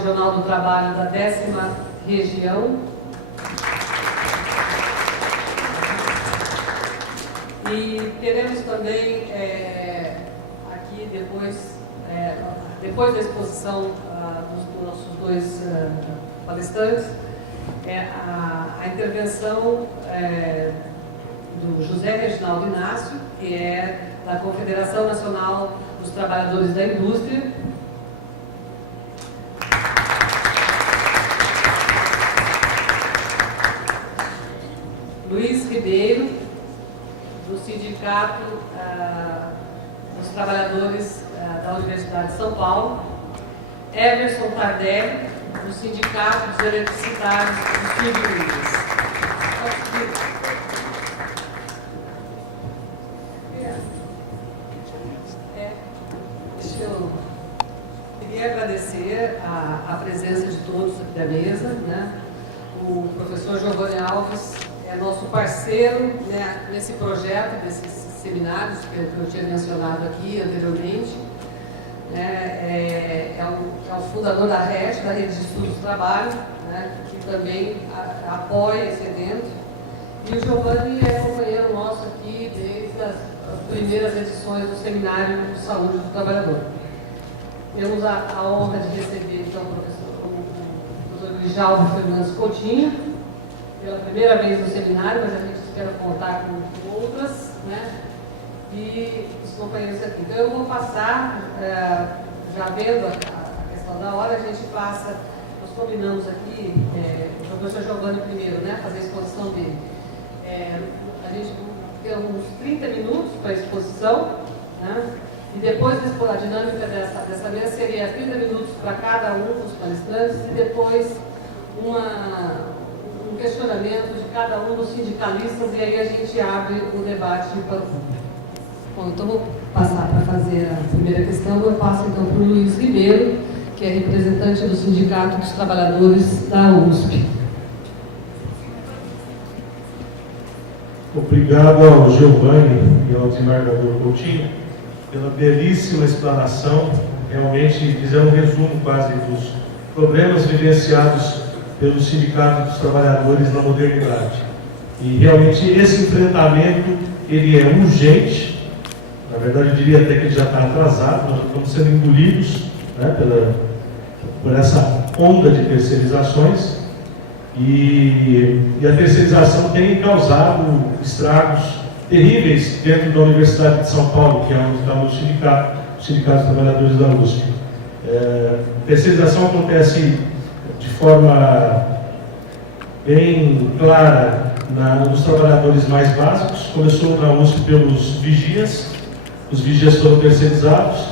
Regional do Trabalho da 10ª Região. E teremos também aqui, depois da exposição dos nossos dois palestrantes, a intervenção do José Reginaldo Inácio, que é da Confederação Nacional dos Trabalhadores da Indústria. Luiz Ribeiro, do Sindicato dos Trabalhadores da Universidade de São Paulo. Everson Tardelli, do Sindicato dos Eletricitários do Sul de Minas. Eu queria agradecer a presença de todos aqui da mesa, né? O professor Giovanni Alves é nosso parceiro, né, nesse projeto, desses seminários que eu tinha mencionado aqui anteriormente. É o fundador da RET, da Rede de Estudos do Trabalho, né, que também apoia esse evento. E o Giovanni é companheiro nosso aqui desde as primeiras edições do Seminário de Saúde do Trabalhador. Temos a honra de receber então, o professor Grijaldo Fernandes Coutinho, pela primeira vez no seminário, mas a gente espera contar com outras, né? E os companheiros aqui. Então eu vou passar, já vendo a questão da hora, a gente passa, nós combinamos aqui, o professor Giovanni primeiro, né? Fazer a exposição dele. A gente tem uns 30 minutos para a exposição, né? E depois a dinâmica dessa mesa seria 30 minutos para cada um dos palestrantes e depois um questionamento de cada um dos sindicalistas e aí a gente abre o debate para o público. Bom, então vou passar para fazer a primeira questão. Eu passo então para o Luiz Ribeiro, que é representante do Sindicato dos Trabalhadores da USP. Obrigado ao Giovanni e ao desembargador Coutinho pela belíssima explanação, realmente fizeram um resumo quase dos problemas vivenciados pelo Sindicato dos Trabalhadores na modernidade. E realmente esse enfrentamento, ele é urgente, na verdade eu diria até que ele já está atrasado, nós estamos sendo engolidos, né, por essa onda de terceirizações, e a terceirização tem causado estragos terríveis dentro da Universidade de São Paulo, que é onde está o Sindicato dos Trabalhadores da USP. A terceirização acontece de forma bem clara nos trabalhadores mais básicos. Começou na USP pelos vigias, os vigias foram terceirizados,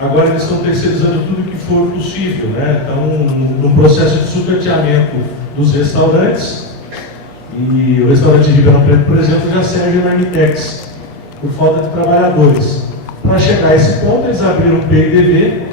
agora eles estão terceirizando tudo que for possível, né? Então, no processo de sucateamento dos restaurantes, e o restaurante de Ribeirão Preto, por exemplo, já serve marmitex, por falta de trabalhadores. Para chegar a esse ponto, eles abriram um PIDV,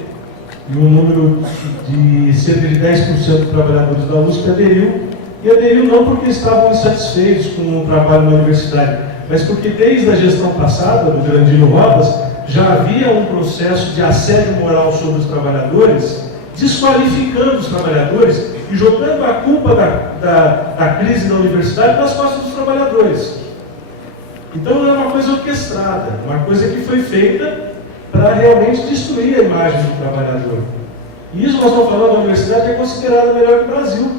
e um número de cerca de 10% dos trabalhadores da USP aderiu, e aderiu não porque estavam insatisfeitos com o trabalho na universidade, mas porque desde a gestão passada, do Grandino Rodas, já havia um processo de assédio moral sobre os trabalhadores, desqualificando os trabalhadores e jogando a culpa da crise da universidade nas costas dos trabalhadores. Então é uma coisa orquestrada, uma coisa que foi feita para realmente destruir a imagem do trabalhador. E isso nós estamos falando, a universidade é considerada a melhor do Brasil.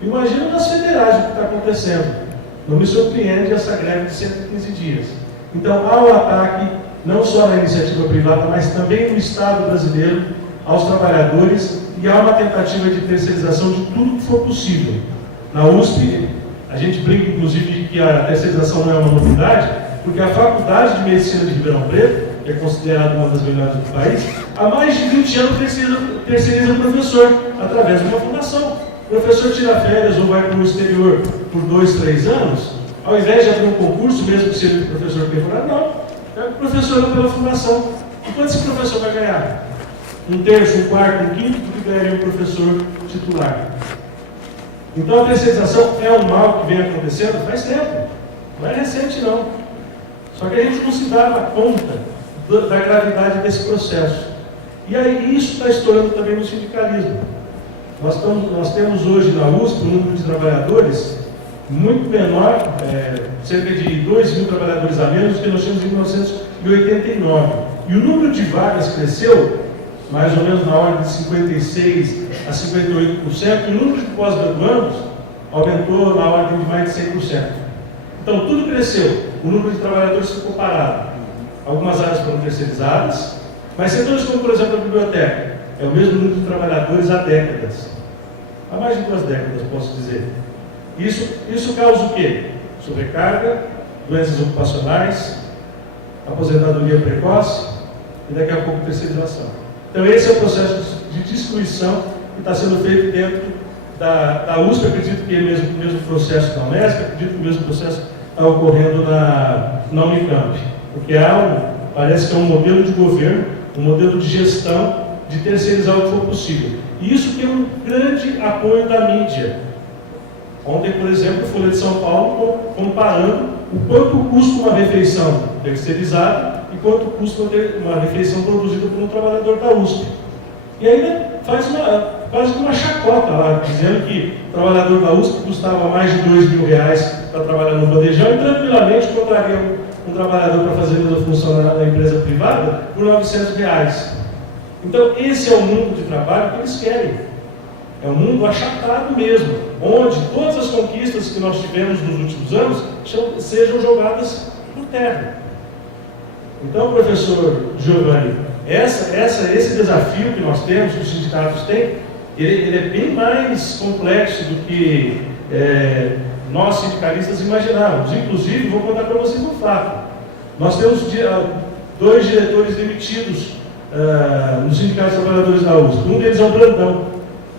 Imagina nas federais o que está acontecendo. Não me surpreende essa greve de 115 dias. Então há um ataque, não só na iniciativa privada, mas também no Estado brasileiro, aos trabalhadores, e há uma tentativa de terceirização de tudo que for possível. Na USP, a gente brinca, inclusive, que a terceirização não é uma novidade, porque a Faculdade de Medicina de Ribeirão Preto, que é considerada uma das melhores do país, há mais de 20 anos terceiriza o professor, através de uma fundação. O professor tira férias ou vai para o exterior por 2, 3 anos, ao invés de abrir um concurso, mesmo que seja o professor temporário, não. É o professor pela fundação. E quanto esse professor vai ganhar? 1/3, 1/4, 1/5 do que ganharia um professor titular. Então a terceirização é um mal que vem acontecendo faz tempo, não é recente não. Só que a gente não se dava conta da gravidade desse processo. E aí isso está estourando também no sindicalismo. Nós temos hoje na USP um número de trabalhadores muito menor, cerca de 2.000 trabalhadores a menos do que nós tínhamos em 1989. E o número de vagas cresceu mais ou menos na ordem de 56% a 58%, e o número de pós-graduandos aumentou na ordem de mais de 100%. Então, tudo cresceu, o número de trabalhadores ficou parado. Algumas áreas foram terceirizadas, mas setores como, por exemplo, a biblioteca, é o mesmo número de trabalhadores há décadas. Há mais de 2 décadas, posso dizer. Isso causa o quê? Sobrecarga, doenças ocupacionais, aposentadoria precoce e daqui a pouco terceirização. Então esse é o processo de destruição que está sendo feito dentro da USP. Acredito que é o mesmo processo na Unesp, acredito que o mesmo processo está ocorrendo na Unicamp. Porque parece que é um modelo de governo, um modelo de gestão, de terceirizar o que for possível. E isso tem um grande apoio da mídia. Ontem, por exemplo, Folha de São Paulo comparando o quanto custa uma refeição terceirizada e quanto custa uma refeição produzida por um trabalhador da USP. E ainda faz quase uma chacota lá, dizendo que o trabalhador da USP custava mais de R$2.000 para trabalhar no bandejão e tranquilamente contraria um trabalhador para fazer a mesma função na empresa privada por R$900. Então, esse é o mundo de trabalho que eles querem. É um mundo achatado mesmo, onde todas as conquistas que nós tivemos nos últimos anos sejam jogadas por terra. Então, professor Giovanni, esse desafio que nós temos, que os sindicatos têm, ele é bem mais complexo do que nós sindicalistas imaginávamos. Inclusive, vou contar para vocês um fato. Nós temos 2 diretores demitidos no Sindicato dos Trabalhadores da USP. Um deles é o Brandão.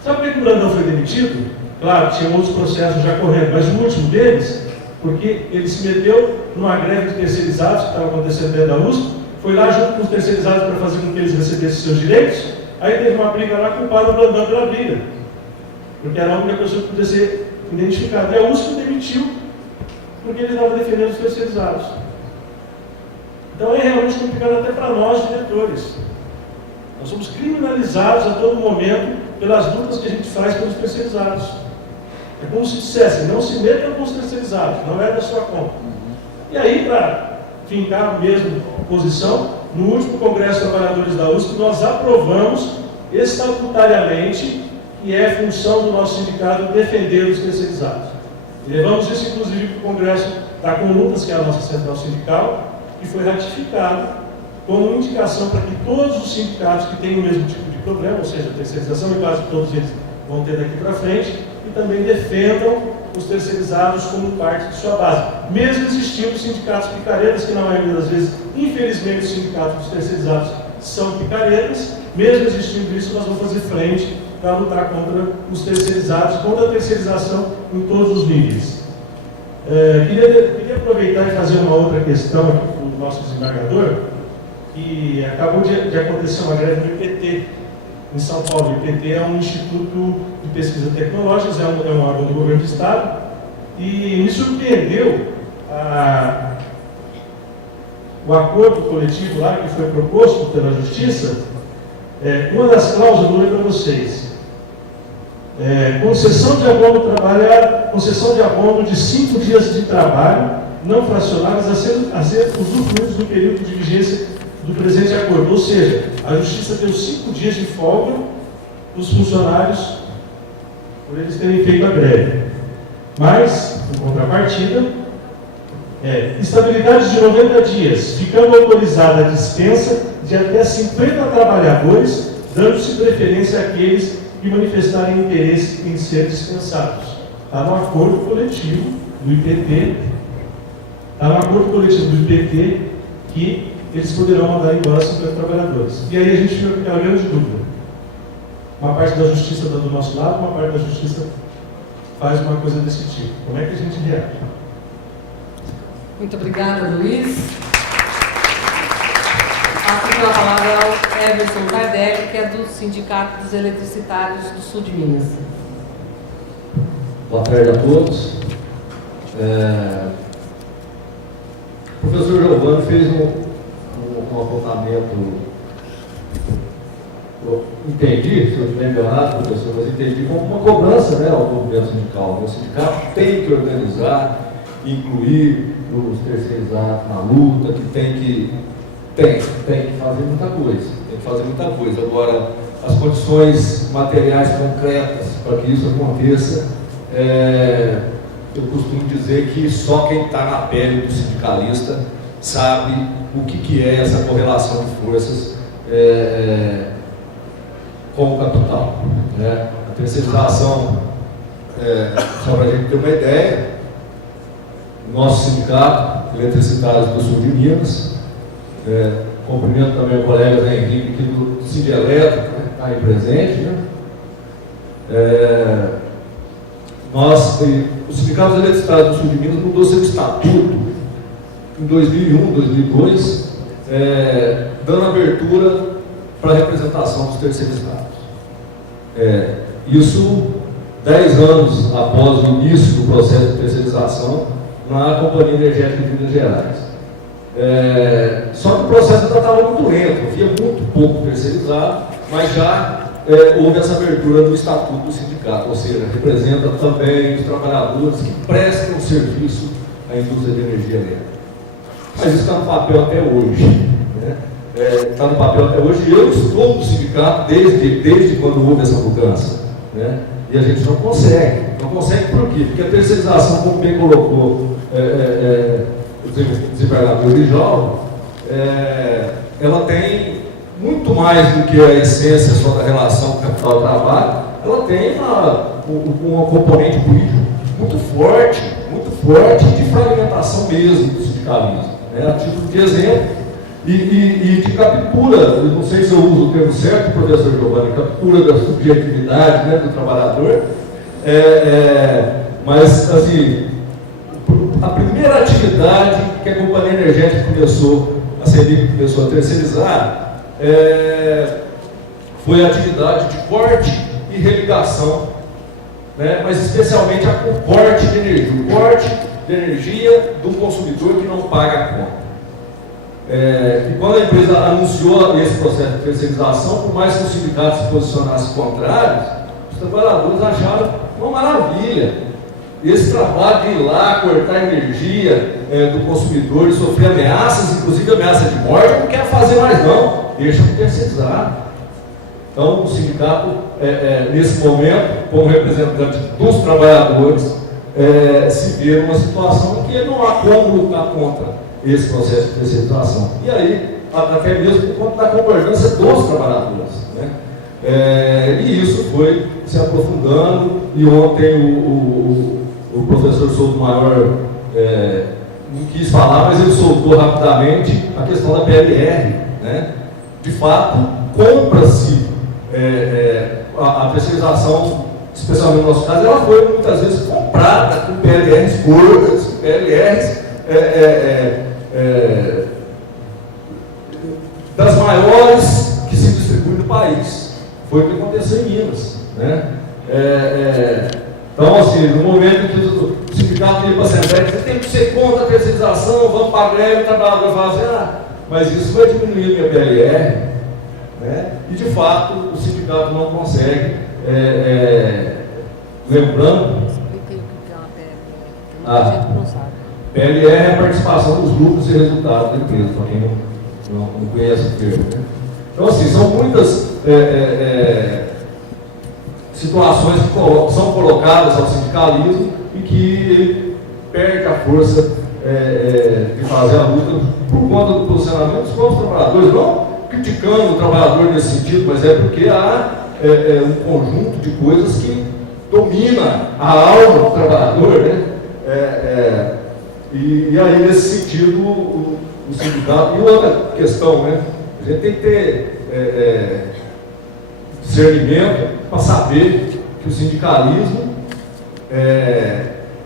Sabe por que o Brandão foi demitido? Claro, tinha outros processos já correndo, mas o último deles, porque ele se meteu numa greve de terceirizados que estava acontecendo dentro da USP, foi lá junto com os terceirizados para fazer com que eles recebessem seus direitos, aí teve uma briga lá, culparam o Brandão pela briga, porque era a única pessoa que podia ser identificada. E a USP demitiu, porque ele estava defendendo os terceirizados. Então é realmente complicado até para nós, diretores. Nós somos criminalizados a todo momento pelas lutas que a gente faz pelos terceirizados. É como se dissesse, não se metam com os terceirizados, não é da sua conta. E aí, para fincar mesmo a posição, no último Congresso de Trabalhadores da USP, nós aprovamos estatutariamente que é função do nosso sindicato defender os terceirizados. E levamos isso, inclusive, para o Congresso da Conlutas, que é a nossa central sindical, que foi ratificado como indicação para que todos os sindicatos que têm o mesmo tipo de problema, ou seja, a terceirização, e quase todos eles vão ter daqui para frente, e também defendam os terceirizados como parte de sua base. Mesmo existindo sindicatos picaretas, que na maioria das vezes, infelizmente, os sindicatos dos terceirizados são picaretas, mesmo existindo isso, nós vamos fazer frente para lutar contra os terceirizados, contra a terceirização em todos os níveis. Queria aproveitar e fazer uma outra questão aqui para o nosso desembargador, que acabou de acontecer uma greve do IPT em São Paulo. O IPT é um instituto de pesquisa tecnológica, é um órgão do governo do Estado, e me surpreendeu o acordo coletivo lá que foi proposto pela Justiça. Uma das cláusulas, vou ler para vocês. Concessão de abono de 5 dias de trabalho não fracionados a ser usufruídos no período de vigência do presente acordo. Ou seja, a Justiça deu 5 dias de folga para os funcionários por eles terem feito a greve. Mas, em contrapartida, estabilidade de 90 dias, ficando autorizada a dispensa de até 50 trabalhadores, dando-se preferência àqueles que manifestarem interesse em ser dispensados. Está no acordo coletivo do IPT, que eles poderão mandar embora 50 trabalhadores. E aí a gente fica com aquela grande dúvida. Uma parte da Justiça está do nosso lado, uma parte da Justiça faz uma coisa desse tipo. Como é que a gente reage? Muito obrigada, Luiz. Passo a palavra ao Everson Kardec, que é do Sindicato dos Eletricitários do Sul de Minas. Boa tarde a todos. O professor Giovanni fez um apontamento eu entendi, se eu estiver enganado, professor, mas entendi como uma cobrança, né, ao movimento sindical. O sindicato tem que organizar, incluir os terceirizados na luta, que tem que fazer muita coisa. Tem que fazer muita coisa. Agora, as condições materiais concretas para que isso aconteça, eu costumo dizer que só quem está na pele do sindicalista sabe o que é essa correlação de forças com o capital. Né? A terceirização, só para a gente ter uma ideia, nosso sindicato, Eletricitários do Sul de Minas, cumprimento também o colega Zé Henrique aqui do Cid Elétrico, que está aí presente, né? O Sindicato dos Eletricitários do Sul de Minas mudou seu estatuto em 2001, 2002, dando abertura para a representação dos terceirizados. Isso 10 anos após o início do processo de terceirização na Companhia Energética de Minas Gerais. Só que o processo ainda estava muito lento, havia muito pouco terceirizado, mas já houve essa abertura do Estatuto do Sindicato, ou seja, representa também os trabalhadores que prestam serviço à indústria de energia elétrica. Mas isso está no papel até hoje. Né? Está no papel até hoje, e eu estou no sindicato desde quando houve essa mudança. Né? E a gente não consegue. Não consegue por quê? Porque a terceirização, como bem colocou o desembargador Lijal, ela tem muito mais do que a essência só da relação capital-trabalho, ela tem uma componente política muito forte de fragmentação mesmo do sindicalismo. Né? A título de exemplo e de captura, eu não sei se eu uso o termo certo, professor Giovanni, captura da subjetividade, né, do trabalhador, mas assim, a primeira atividade que a Companhia Energética começou a terceirizar foi a atividade de corte e religação, né? Mas especialmente o corte de energia do consumidor que não paga a conta. E quando a empresa anunciou esse processo de terceirização, por mais que os sindicatos se posicionassem contrários, os trabalhadores acharam uma maravilha. Esse trabalho de ir lá cortar energia do consumidor e sofrer ameaças, inclusive ameaça de morte, eu não quero fazer mais não, deixa de terceirizar. Então o sindicato, nesse momento, como representante dos trabalhadores, se vê numa situação em que não há como lutar contra esse processo de terceirização. E aí, até mesmo por conta da concordância dos trabalhadores. Né? E isso foi se aprofundando, e ontem o professor Souto Maior não quis falar, mas ele soltou rapidamente a questão da PLR. Né? De fato, compra-se a terceirização, especialmente no nosso caso, ela foi muitas vezes comprada com PLRs gordas, PLRs das maiores que se distribuem no país. Foi o que aconteceu em Minas. Né? Então, assim, no momento que o sindicato ia para a Assembleia, você tem que ser contra a terceirização, vamos para a greve, o trabalhador vai fazer, mas isso vai diminuir a minha PLR. Né? E, de fato, o sindicato não consegue, lembrando... Expliquei o que é uma PLR, muita gente não sabe. PLR é a participação dos lucros e resultados da empresa, para quem não conhece o termo. Né? Então, assim, são muitas situações que são colocadas ao sindicalismo e que ele perde a força de fazer a luta por conta do posicionamento dos próprios trabalhadores, não criticando o trabalhador nesse sentido, mas porque há um conjunto de coisas que domina a alma do trabalhador, né? E aí, nesse sentido, o sindicato... E outra questão, né? A gente tem que ter discernimento para saber que o sindicalismo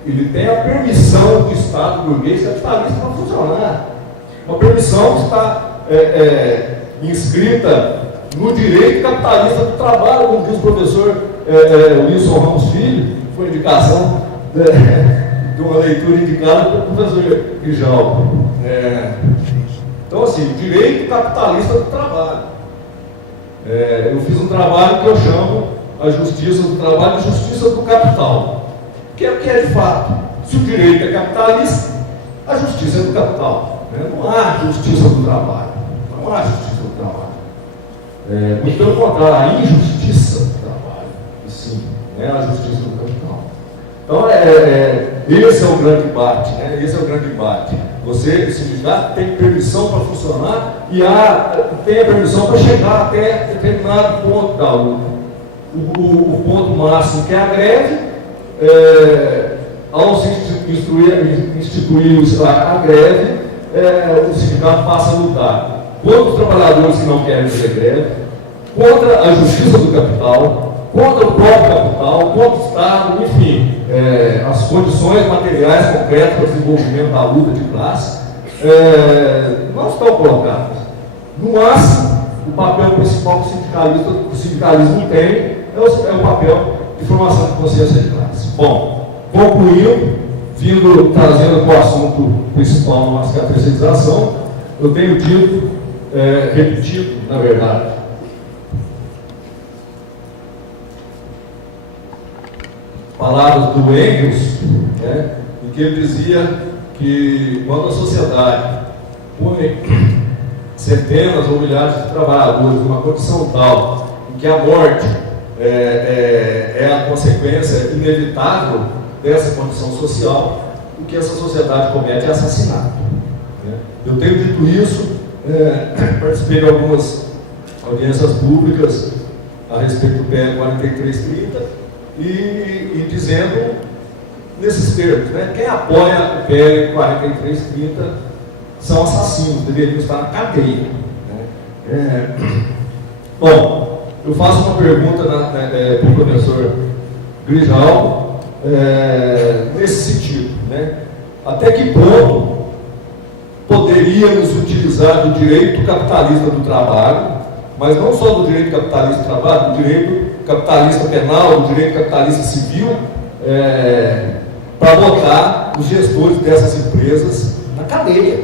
ele tem a permissão do Estado burguês capitalista para funcionar. Uma permissão que está inscrita no direito capitalista do trabalho, como diz o professor Wilson Ramos Filho, foi indicação de uma leitura indicada pelo professor Lijal. Então, assim, direito capitalista do trabalho. Eu fiz um trabalho que eu chamo a justiça do trabalho e justiça do capital, que é o que é de fato. Se o direito é capitalista, a justiça é do capital. Não há justiça do trabalho. Não há justiça do trabalho. Muito pelo contrário, a injustiça do trabalho. E sim, a justiça do capital. Então, esse é o grande embate. Esse é o grande embate. Você, o sindicato, tem permissão para funcionar e tem a permissão para chegar até determinado ponto da luta. O ponto máximo, que é a greve, ao se instituir a greve, o sindicato passa a lutar contra os trabalhadores que não querem fazer greve, contra a justiça do capital, contra o próprio capital, contra o Estado, enfim, as condições materiais concretas para o desenvolvimento da luta de classe não estão colocadas. No máximo, o papel principal que o sindicalismo tem é o papel de formação de consciência de classe. Bom, concluindo, trazendo para o assunto principal na cicatrização, eu tenho dito, repetido, na verdade, palavras do Engels, em que ele dizia que quando a sociedade põe centenas ou milhares de trabalhadores numa condição tal em que a morte é a consequência inevitável dessa condição social, o que essa sociedade comete é assassinato. Eu tenho dito isso, participei de algumas audiências públicas a respeito do PL 4330 e dizendo nesses termos, quem apoia o PL 4330 são assassinos, deveriam estar na cadeia. Bom, eu faço uma pergunta para o professor Grijalvo, nesse sentido, até que ponto poderíamos utilizar do direito capitalista do trabalho, mas não só do direito capitalista do trabalho, do direito capitalista penal, do direito capitalista civil, para botar os gestores dessas empresas na cadeia.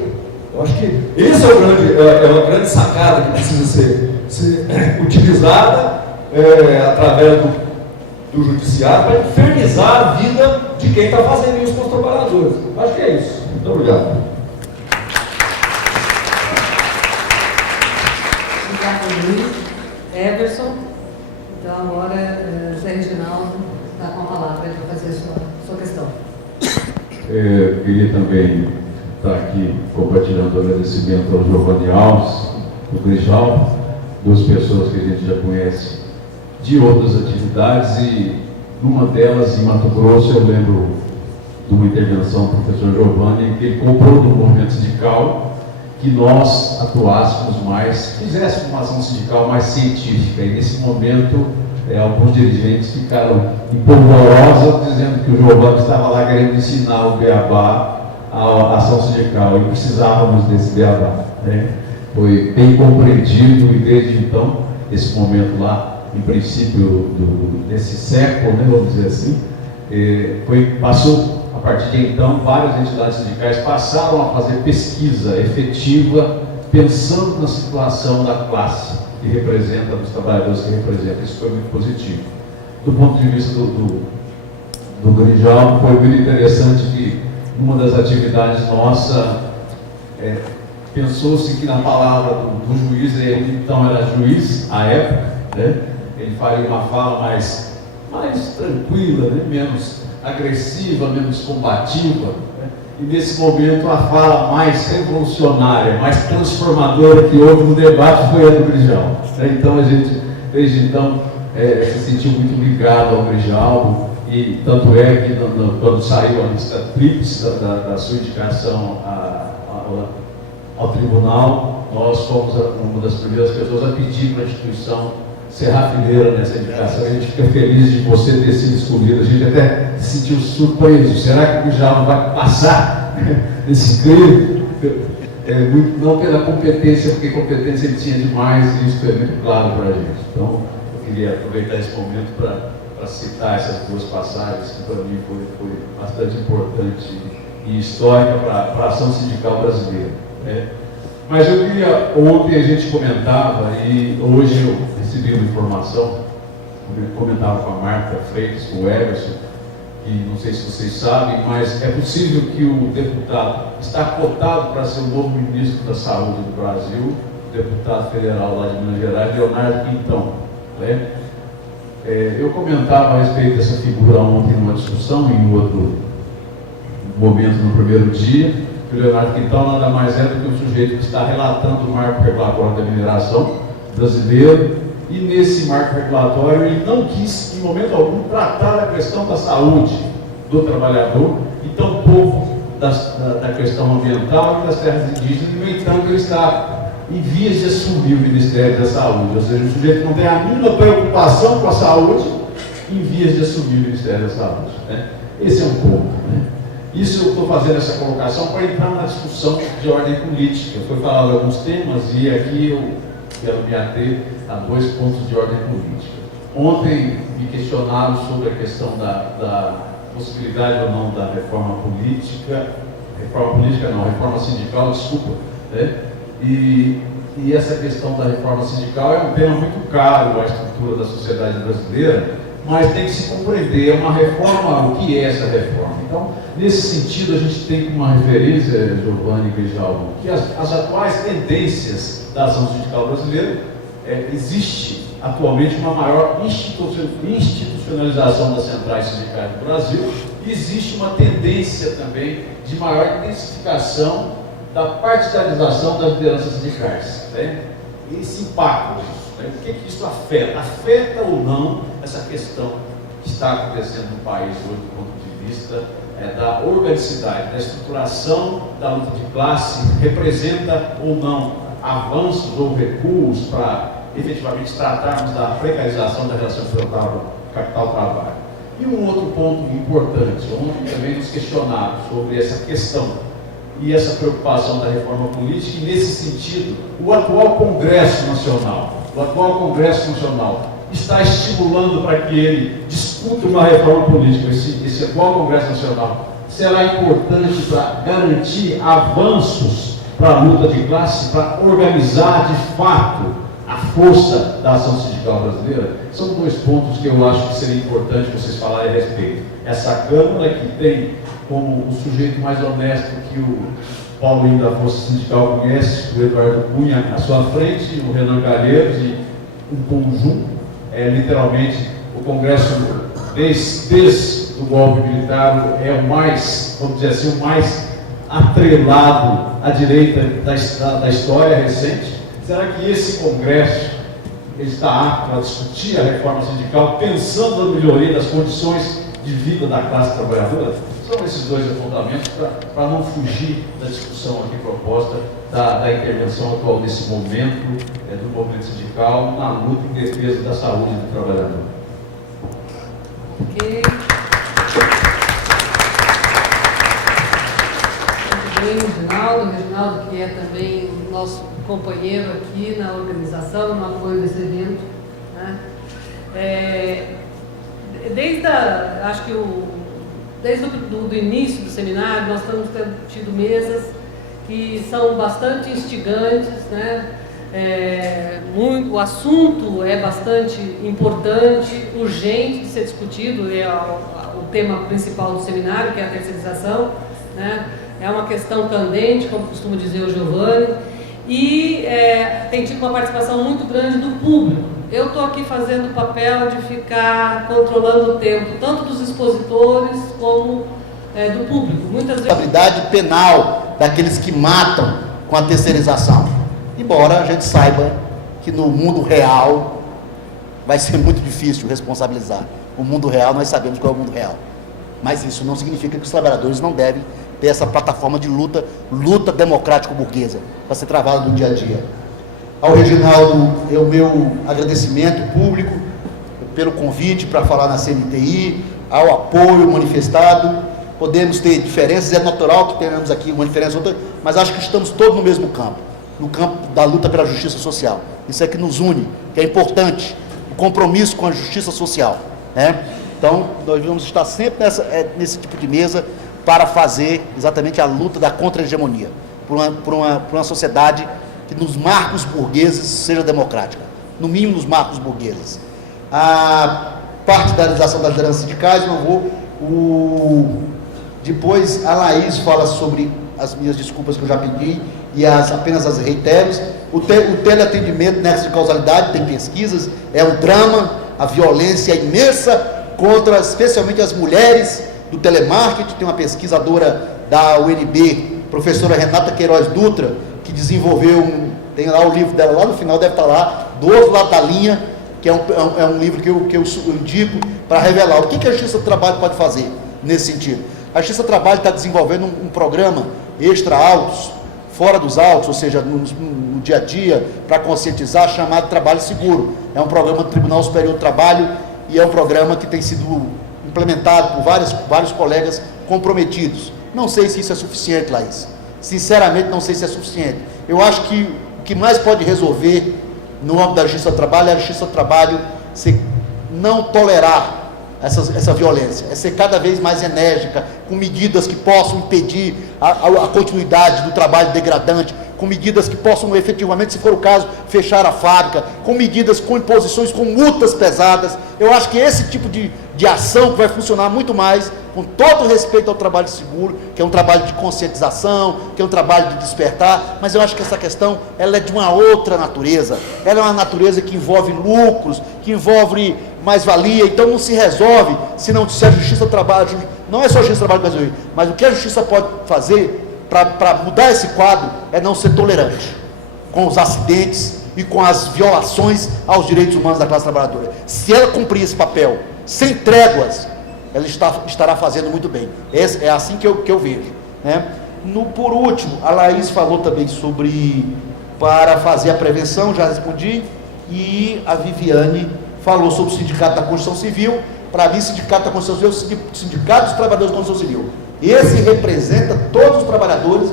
Eu acho que esse é uma grande sacada que precisa ser utilizada através do judiciário para infernizar a vida de quem está fazendo isso com os trabalhadores. Eu acho que é isso. Muito obrigado. Obrigado, Luiz. Everson. Então, agora, Zé Reginaldo está com a palavra para fazer a sua questão. Eu queria também estar aqui compartilhando o agradecimento ao Giovanni Alves, do Grijalvo, duas pessoas que a gente já conhece de outras atividades, e numa delas, em Mato Grosso, eu lembro de uma intervenção do professor Giovanni, em que ele cobrou do movimento sindical que nós atuássemos mais, fizéssemos uma ação sindical mais científica, e nesse momento alguns dirigentes ficaram empolvorosos, dizendo que o Giovanni estava lá querendo ensinar o beabá à ação sindical, e precisávamos desse beabá. Foi bem compreendido, e desde então, esse momento lá, em princípio desse século, vamos dizer assim, passou, a partir de então, várias entidades sindicais passaram a fazer pesquisa efetiva, pensando na situação da classe que representa, dos trabalhadores que representa. Isso foi muito positivo. Do ponto de vista do Grijalvo, foi muito interessante que uma das atividades nossa, pensou-se que na palavra do juiz, ele então era juiz à época, ele faria uma fala mais tranquila, menos agressiva, menos combativa, e nesse momento a fala mais revolucionária, mais transformadora que houve no debate foi a do Grijalvo. Então a gente, desde então, se sentiu muito ligado ao Grijalvo, e tanto é que quando saiu a lista tríplice da sua indicação ao tribunal, nós fomos uma das primeiras pessoas a pedir para a instituição ser rafeneira nessa indicação. A gente fica feliz de você ter sido escolhido. A gente até se sentiu surpreso. Será que o Grijalvo vai passar esse crivo? Não pela competência, porque competência ele tinha demais, e isso é muito claro para a gente. Então, eu queria aproveitar esse momento para citar essas duas passagens, que para mim foi bastante importante e histórica para a ação sindical brasileira. Mas eu queria, ontem a gente comentava, e hoje eu recebi uma informação, eu comentava com a Marta Freitas, com o Everson, que não sei se vocês sabem, mas é possível que o deputado está cotado para ser o novo ministro da Saúde do Brasil, o deputado federal lá de Minas Gerais, Leonardo Quintão, né? Eu comentava a respeito dessa figura ontem numa discussão, em outro momento no primeiro dia, que o Leonardo Quintão nada mais é do que um sujeito que está relatando o marco regulatório da mineração brasileiro, e nesse marco regulatório ele não quis, em momento algum, tratar da questão da saúde do trabalhador e tampouco da questão ambiental e das terras indígenas. No entanto, ele está em vias de assumir o Ministério da Saúde, ou seja, um sujeito que não tem a mínima preocupação com a saúde, em vias de assumir o Ministério da Saúde, né? Esse é um ponto, né? Isso eu estou fazendo essa colocação para entrar na discussão de ordem política. Foi falado alguns temas e aqui eu quero me ater a 2 pontos de ordem política. Ontem me questionaram sobre a questão da possibilidade ou não da reforma sindical, desculpa, né? E essa questão da reforma sindical é um tema muito caro à estrutura da sociedade brasileira, mas tem que se compreender uma reforma, o que é essa reforma. Então, nesse sentido, a gente tem como uma referência, Giovanni e Grijalvo, que as atuais tendências da ação sindical brasileira, existe atualmente uma maior institucionalização das centrais sindicais do Brasil, e existe uma tendência também de maior intensificação da partidarização das lideranças sindicais, né? Esse impacto disso, né? O que isso afeta? Afeta ou não essa questão que está acontecendo no país hoje do ponto de vista da organicidade, da estruturação da luta de classe, representa ou não avanços ou recuos para efetivamente tratarmos da precarização da relação capital-trabalho. E um outro ponto importante, ontem também nos questionaram sobre essa questão e essa preocupação da reforma política, e nesse sentido, o atual Congresso Nacional está estimulando para que ele discuta uma reforma política. Esse atual Congresso Nacional será importante para garantir avanços para a luta de classe, para organizar de fato a força da ação sindical brasileira. São 2 pontos que eu acho que seria importante vocês falarem a respeito. Essa Câmara que tem como o sujeito mais honesto que o Paulinho da Força Sindical conhece, o Eduardo Cunha à sua frente, o Renan Galheiros e um conjunto, literalmente o Congresso desde o golpe militar é o mais, vamos dizer assim, o mais atrelado à direita da história recente. Será que esse Congresso está apto a discutir a reforma sindical pensando na melhoria das condições de vida da classe trabalhadora? São esses 2 apontamentos para não fugir da discussão aqui proposta da intervenção atual desse momento, do movimento sindical na luta em defesa da saúde do trabalhador. Ok. Muito bem, Reginaldo, que é também nosso companheiro aqui na organização, no apoio desse evento, né? Desde o início do seminário, nós estamos tido mesas que são bastante instigantes, né? O assunto é bastante importante, urgente de ser discutido, é o tema principal do seminário, que é a terceirização, né? É uma questão candente, como costuma dizer o Giovanni, e tem tido uma participação muito grande do público. Eu estou aqui fazendo o papel de ficar controlando o tempo, tanto dos expositores como do público. Muitas vezes... Responsabilidade penal daqueles que matam com a terceirização. Embora a gente saiba que no mundo real vai ser muito difícil responsabilizar. O mundo real, nós sabemos qual é o mundo real. Mas isso não significa que os trabalhadores não devem ter essa plataforma de luta democrático-burguesa, para ser travada no dia a dia. Ao Reginaldo, o meu agradecimento público pelo convite para falar na CNTI, ao apoio manifestado. Podemos ter diferenças, é natural que tenhamos aqui uma diferença ou outra, mas acho que estamos todos no mesmo campo, no campo da luta pela justiça social. Isso é que nos une, que é importante, o compromisso com a justiça social, né? Então, nós vamos estar sempre nesse tipo de mesa para fazer exatamente a luta da contra-hegemonia. por uma sociedade que nos marcos burgueses seja democrática, no mínimo nos marcos burgueses. A partidarização das lideranças sindicais, não vou. Depois a Laís fala sobre as minhas desculpas que eu já pedi e apenas as reitero. O teleatendimento, nexo de causalidade, tem pesquisas, é um drama, a violência é imensa contra especialmente as mulheres do telemarketing. Tem uma pesquisadora da UNB, professora Renata Queiroz Dutra, que desenvolveu, tem lá o livro dela, lá no final deve estar lá, do outro lado da linha, que é um livro que eu indico para revelar o que a Justiça do Trabalho pode fazer nesse sentido. A Justiça do Trabalho está desenvolvendo um programa extra-autos, fora dos autos, ou seja, no dia a dia, para conscientizar, chamado Trabalho Seguro. É um programa do Tribunal Superior do Trabalho e é um programa que tem sido implementado por vários colegas comprometidos. Não sei se isso é suficiente, Laís. Sinceramente, não sei se é suficiente. Eu acho que o que mais pode resolver no âmbito da Justiça do Trabalho é a Justiça do Trabalho não tolerar essa violência, é ser cada vez mais enérgica, com medidas que possam impedir a continuidade do trabalho degradante, com medidas que possam efetivamente, se for o caso, fechar a fábrica, com medidas, com imposições, com multas pesadas. Eu acho que esse tipo de ação que vai funcionar muito mais, com todo o respeito ao trabalho seguro, que é um trabalho de conscientização, que é um trabalho de despertar, mas eu acho que essa questão, ela é de uma outra natureza, ela é uma natureza que envolve lucros, que envolve mais-valia, então não se resolve se a Justiça do Trabalho, não é só a Justiça do Trabalho que vai resolver, mas o que a Justiça pode fazer para mudar esse quadro é não ser tolerante com os acidentes e com as violações aos direitos humanos da classe trabalhadora. Se ela cumprir esse papel sem tréguas, ela estará fazendo muito bem. É assim que eu vejo, né? Por último, a Laís falou também sobre para fazer a prevenção, já respondi, e a Viviane falou sobre o Sindicato da Construção Civil. Para mim, o Sindicato da Construção Civil é o Sindicato dos Trabalhadores da Construção Civil. Esse representa todos os trabalhadores,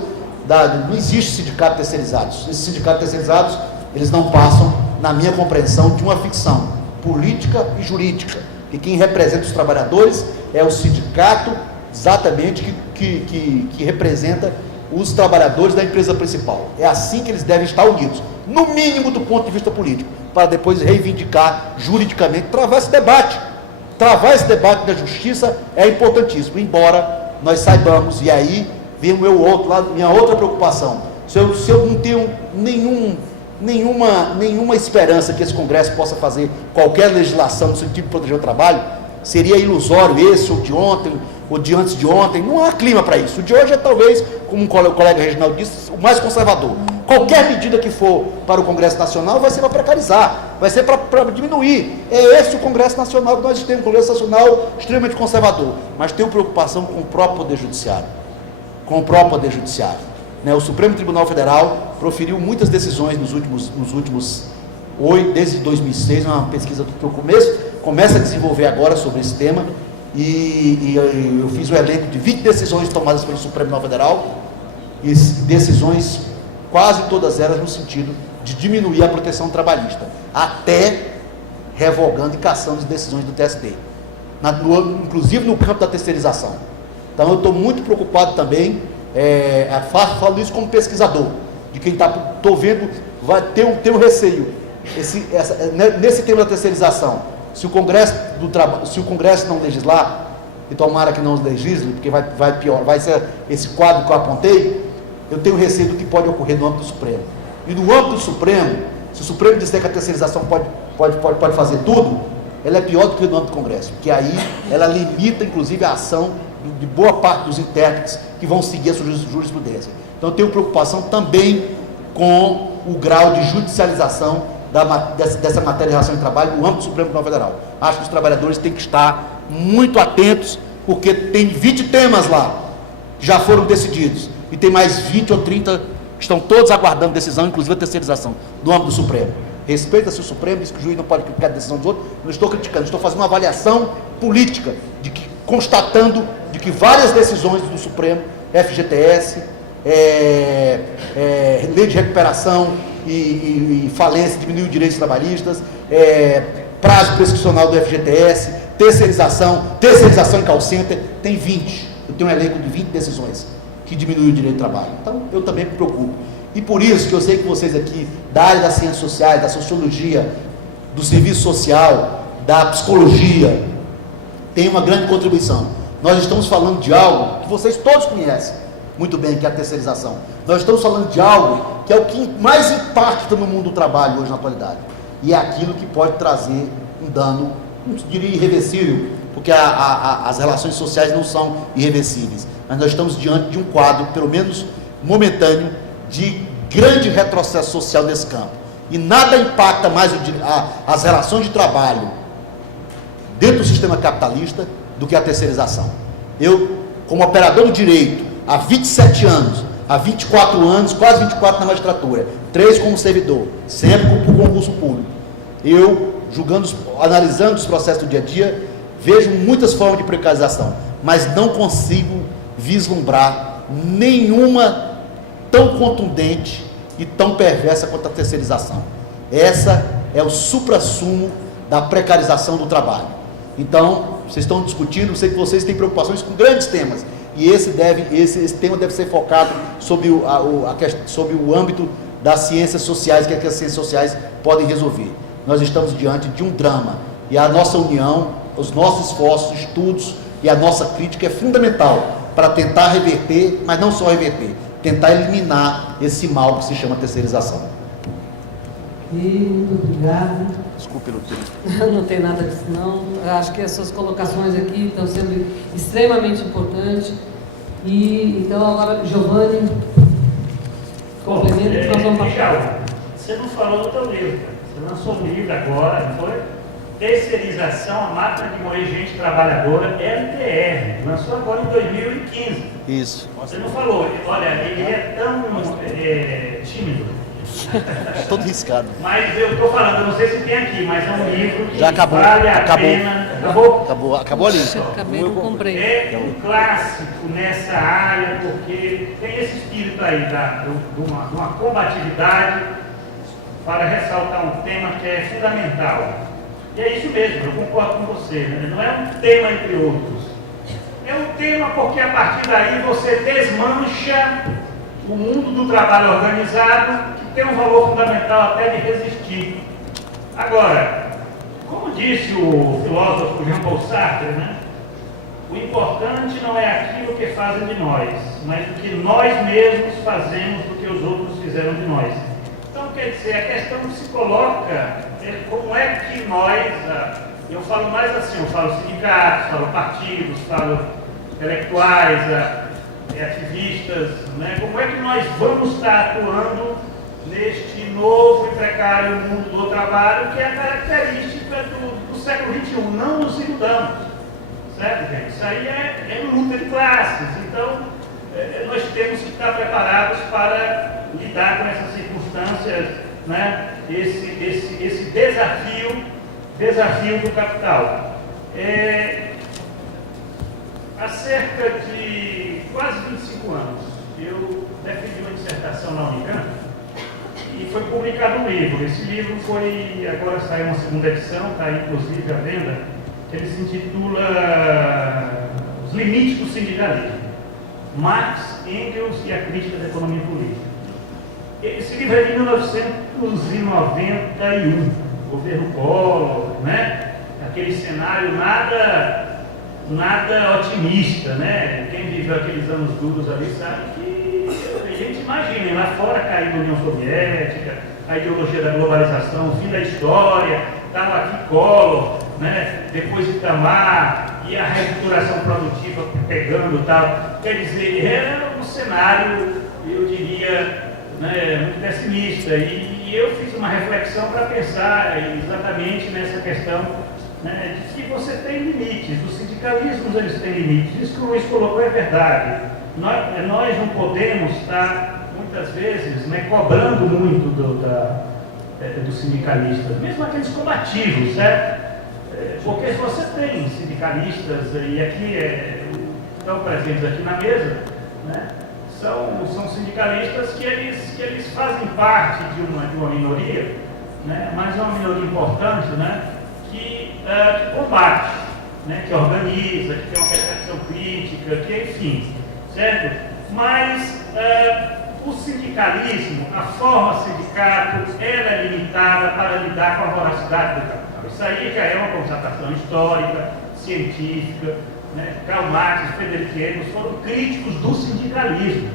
não existe sindicato terceirizados. Esses sindicatos terceirizados, eles não passam, na minha compreensão, de uma ficção política e jurídica. E quem representa os trabalhadores é o sindicato, exatamente, que representa os trabalhadores da empresa principal. É assim que eles devem estar unidos, no mínimo do ponto de vista político, para depois reivindicar juridicamente, travar esse debate. Travar esse debate da justiça é importantíssimo, embora nós saibamos, e aí vem minha outra preocupação. Se eu não tenho nenhuma esperança que esse Congresso possa fazer qualquer legislação no sentido de proteger o trabalho, seria ilusório esse, ou de ontem, ou de antes de ontem. Não há clima para isso. O de hoje é talvez, como um colega Reginaldo disse, o mais conservador. Qualquer medida que for para o Congresso Nacional vai ser para precarizar, vai ser para diminuir. É esse o Congresso Nacional que nós temos, um Congresso Nacional extremamente conservador, mas tenho preocupação com o próprio Poder Judiciário. Né? O Supremo Tribunal Federal proferiu muitas decisões nos últimos 8, desde 2006, uma pesquisa que eu começo a desenvolver agora sobre esse tema, e eu fiz um elenco de 20 decisões tomadas pelo Supremo Tribunal Federal, e decisões quase todas elas no sentido de diminuir a proteção trabalhista, até revogando e cassando as decisões do TST, inclusive no campo da terceirização. Então eu estou muito preocupado também, falo isso como pesquisador, de quem estou vendo, vai ter um receio, nesse tema da terceirização, se o Congresso não legislar, e tomara que não legisle, porque vai pior, vai ser esse quadro que eu apontei, eu tenho receio do que pode ocorrer no âmbito do Supremo. E no âmbito do Supremo, se o Supremo disser que a terceirização pode fazer tudo, ela é pior do que no âmbito do Congresso, porque aí ela limita, inclusive, a ação de boa parte dos intérpretes que vão seguir a sua jurisprudência. Então eu tenho preocupação também com o grau de judicialização dessa matéria de relação de trabalho no âmbito do Supremo Tribunal Federal. Acho que os trabalhadores têm que estar muito atentos, porque tem 20 temas lá que já foram decididos, e tem mais 20 ou 30 que estão todos aguardando decisão, inclusive a terceirização, do âmbito do Supremo. Respeita-se o Supremo, diz que o juiz não pode criticar a decisão dos outros. Não estou criticando, estou fazendo uma avaliação política, constatando de que várias decisões do Supremo, FGTS, lei de recuperação e falência, diminuir os direitos trabalhistas, prazo prescricional do FGTS, terceirização em call center, tem 20. Eu tenho um elenco de 20 decisões que diminui o direito de trabalho. Então, eu também me preocupo. E por isso que eu sei que vocês aqui, da área das ciências sociais, da sociologia, do serviço social, da psicologia, têm uma grande contribuição. Nós estamos falando de algo que vocês todos conhecem muito bem, que é a terceirização. Nós estamos falando de algo que é o que mais impacta no mundo do trabalho hoje na atualidade. E é aquilo que pode trazer um dano, não diria irreversível, porque as relações sociais não são irreversíveis. Mas nós estamos diante de um quadro, pelo menos momentâneo, de grande retrocesso social nesse campo. E nada impacta mais as relações de trabalho dentro do sistema capitalista do que a terceirização. Eu, como operador do direito, há 27 anos, há 24 anos, quase 24 na magistratura, 3 como servidor, sempre com concurso público. Eu, analisando os processos do dia a dia, vejo muitas formas de precarização, mas não consigo vislumbrar nenhuma tão contundente e tão perversa quanto a terceirização. Essa é o suprassumo da precarização do trabalho. Então, vocês estão discutindo, sei que vocês têm preocupações com grandes temas, e esse tema deve ser focado sobre o âmbito das ciências sociais, que é que as ciências sociais podem resolver. Nós estamos diante de um drama, e a nossa união, os nossos esforços, estudos e a nossa crítica é fundamental para tentar reverter, mas não só reverter, tentar eliminar esse mal que se chama terceirização. Muito obrigado. Desculpe pelo tempo. Não tem nada disso não. Eu acho que as suas colocações aqui estão sendo extremamente importantes. E então agora, Giovanni, complemento que nós vamos Michel, você não falou do teu livro, cara. Você lançou um livro agora, não foi? Terceirização, a máquina de moer gente trabalhadora, LTR. Lançou agora em 2015. Isso. Você não falou, olha, ele é tão tímido. Todo riscado. Mas eu estou falando, eu não sei se tem aqui, mas é um livro que Já acabou, vale a acabou. pena. Acabou ali. acabei, não comprei. É um clássico nessa área, porque tem esse espírito aí de uma combatividade para ressaltar um tema que é fundamental. E é isso mesmo, eu concordo com você, né? Não é um tema entre outros. É um tema porque a partir daí você desmancha o mundo do trabalho organizado, que tem um valor fundamental até de resistir. Agora, como disse o filósofo Jean Paul Sartre, né? O importante não é aquilo que fazem de nós, mas o que nós mesmos fazemos do que os outros fizeram de nós. Então, quer dizer, a questão se coloca como é que nós, eu falo mais assim, eu falo sindicatos, falo partidos, falo intelectuais, ativistas, né? Como é que nós vamos estar atuando neste novo e precário mundo do trabalho, que é a característica do século XXI, não nos iludamos, certo, gente? Isso aí é luta de classes, então nós temos que estar preparados para lidar com essas circunstâncias, né? Esse desafio do capital. Há cerca de quase 25 anos, eu defendi uma dissertação na Unicamp e foi publicado um livro. Esse livro agora saiu uma segunda edição, está inclusive à venda, que ele se intitula Os Limites do Sindicalismo, Marx, Engels e a Crítica da Economia Política. Esse livro é de 1991, governo Collor, né? Aquele cenário nada otimista, né? Quem viveu aqueles anos duros ali sabe que a gente imagina, lá fora caiu a União Soviética, a ideologia da globalização, o fim da história, estava aqui Collor, né? Depois Itamar, e a reestruturação produtiva pegando e tal. Quer dizer, era um cenário, eu diria, né, muito pessimista, e eu fiz uma reflexão para pensar exatamente nessa questão, né, de que você tem limites, os sindicalismos eles têm limites, isso que o Luiz colocou é verdade. Nós não podemos estar, muitas vezes, né, cobrando muito dos sindicalistas, mesmo aqueles combativos, certo? Porque se você tem sindicalistas, e aqui estão presentes aqui na mesa, né, são sindicalistas que eles fazem parte de uma minoria, né, mas é uma minoria importante, né, que combate, né, que organiza, que tem uma percepção crítica, que enfim, certo? mas o sindicalismo, a forma sindicato, ela é limitada para lidar com a voracidade do capital. Isso aí já é uma constatação histórica, científica, né? Karl Marx e Friedrich Engels foram críticos do sindicalismo.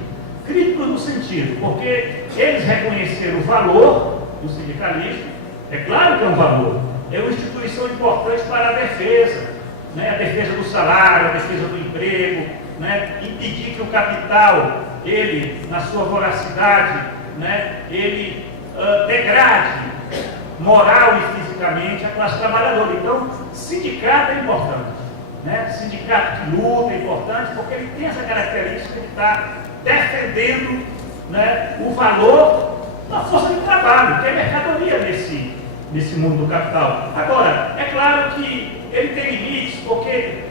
Críticos no sentido, porque eles reconheceram o valor do sindicalismo, é claro que é um valor, é uma instituição importante para a defesa, né? A defesa do salário, a defesa do emprego, né? Impedir que o capital, ele, na sua voracidade, né? Ele degrade moral e fisicamente a classe trabalhadora. Então, sindicato é importante, né? Sindicato que luta é importante porque ele tem essa característica de estar defendendo, né, o valor da força de trabalho, que é mercadoria nesse mundo do capital. Agora, é claro que ele tem limites, porque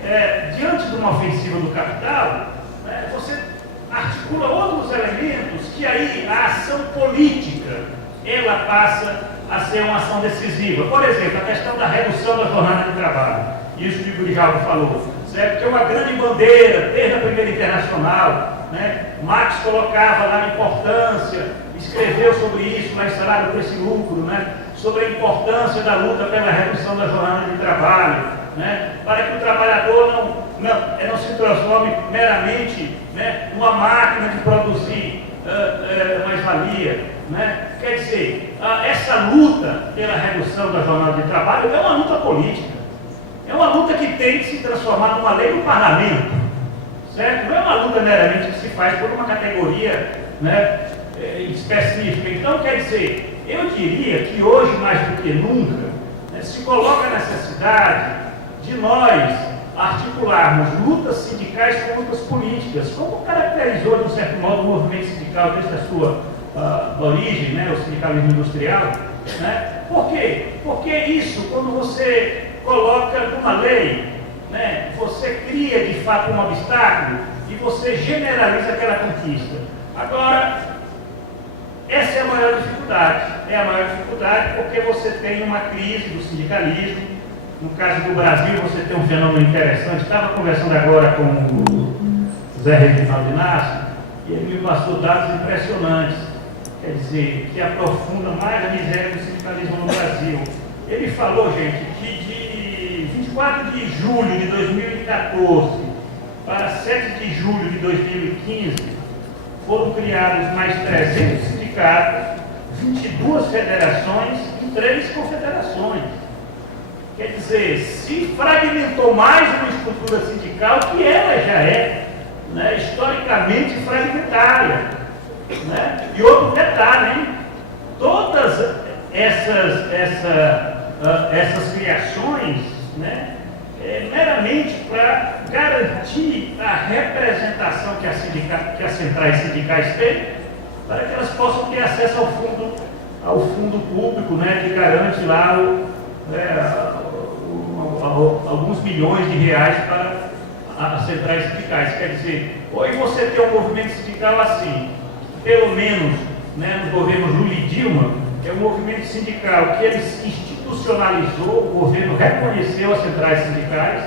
diante de uma ofensiva do capital, né, você articula outros elementos que aí a ação política, ela passa a ser uma ação decisiva. Por exemplo, a questão da redução da jornada de trabalho. Isso que o Grijalvo falou, certo? Que é uma grande bandeira, desde a primeira internacional, né? Marx colocava lá a importância, escreveu sobre isso lá em Salário, Preço e Lucro, né? Sobre a importância da luta pela redução da jornada de trabalho, né? Para que o trabalhador não se transforme meramente, né, numa máquina de produzir mais-valia, né? Quer dizer, essa luta pela redução da jornada de trabalho é uma luta política, é uma luta que tem que se transformar numa lei no parlamento, certo? Não é uma luta meramente que se faz por uma categoria, né, específica. Então, quer dizer, eu diria que hoje, mais do que nunca, né, se coloca a necessidade de nós articularmos lutas sindicais com lutas políticas, como caracterizou, de um certo modo, o movimento sindical desde a sua origem, né, o sindicalismo industrial, né? Por quê? Porque isso, quando você coloca numa lei, né, você cria de fato um obstáculo e você generaliza aquela conquista. Agora, essa é a maior dificuldade. É a maior dificuldade porque você tem uma crise do sindicalismo. No caso do Brasil, você tem um fenômeno interessante. Estava conversando agora com o Zé Reginaldo Inácio e ele me passou dados impressionantes, quer dizer, que aprofundam mais a miséria do sindicalismo no Brasil. Ele falou, gente, que de 24 de julho de 2014 para 7 de julho de 2015 foram criados mais 300 sindicatos, 22 federações e 3 confederações. Quer dizer, se fragmentou mais uma estrutura sindical que ela já é, né, historicamente fragmentária, né? E outro detalhe, hein? Todas essas criações, né, meramente para garantir a representação que as centrais sindicais têm, para que elas possam ter acesso ao fundo público, né, que garante lá alguns milhões de reais para as centrais sindicais. Quer dizer, hoje você tem um movimento sindical assim, pelo menos, né, no governo Lula e Dilma, é um movimento sindical que eles institucionalizou, o governo reconheceu as centrais sindicais,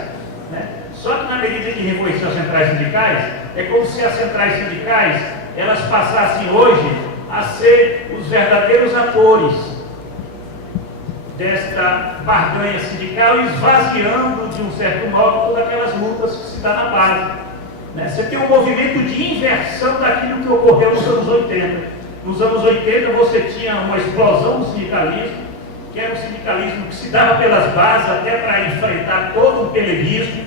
né? Só que na medida que reconheceu as centrais sindicais, é como se as centrais sindicais elas passassem hoje a ser os verdadeiros atores desta barganha sindical, esvaziando de um certo modo todas aquelas lutas que se dá na base, né? Você tem um movimento de inversão daquilo que ocorreu nos anos 80. Nos anos 80 você tinha uma explosão do sindicalismo, que era um sindicalismo que se dava pelas bases até para enfrentar todo um peleguismo,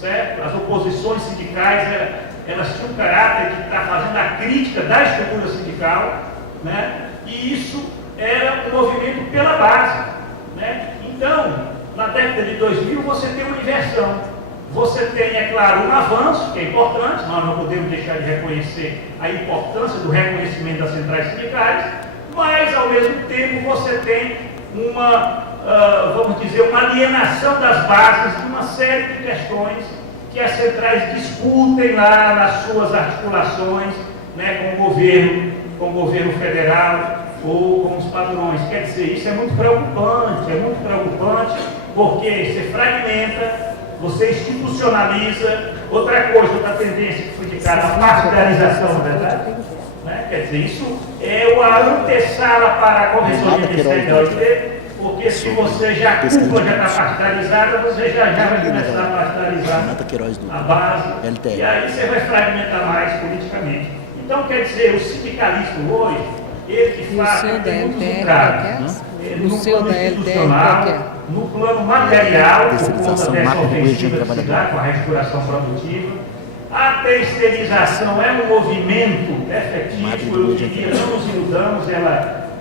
certo? As oposições sindicais, elas tinham um caráter de estar fazendo a crítica da estrutura sindical, né? E isso era um movimento pela base, né? Então, na década de 2000 você tem uma inversão. Você tem, é claro, um avanço, que é importante, nós não podemos deixar de reconhecer a importância do reconhecimento das centrais sindicais, mas, ao mesmo tempo, você tem vamos dizer, uma alienação das bases de uma série de questões que as centrais discutem lá nas suas articulações, né, com o governo federal ou com os patrões. Quer dizer, isso é muito preocupante, porque se fragmenta, você institucionaliza. Outra coisa, outra tendência que foi indicada, a partidarização, na verdade. Né? Quer dizer, isso é uma antessala para a correção de DCE, porque se você já cúpula já está partidarizada, você já vai começar a partidarizar a base, e aí você vai fragmentar mais politicamente. Então, quer dizer, o sindicalismo hoje, ele de fato tem muitos entraves. No plano institucional, no plano material, por conta dessa ofensiva de cidade, com a restauração produtiva. A terceirização é um movimento efetivo, eu diria, não nos iludamos,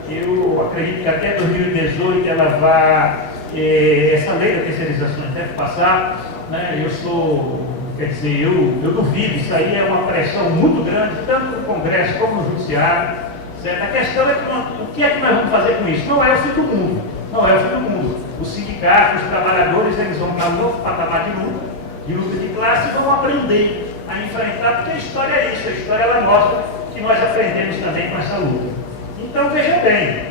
eu acredito que até 2018 ela vai, essa lei da terceirização deve passar, né? Quer dizer, eu duvido, isso aí é uma pressão muito grande, tanto no Congresso como no Judiciário. Certo? A questão é o que é que nós vamos fazer com isso? Não é o fim do mundo. Não é o fim do mundo. Os sindicatos, os trabalhadores, eles vão para um novo patamar de luta de classe e vão aprender a enfrentar, porque a história é isso. A história ela mostra que nós aprendemos também com essa luta. Então, veja bem,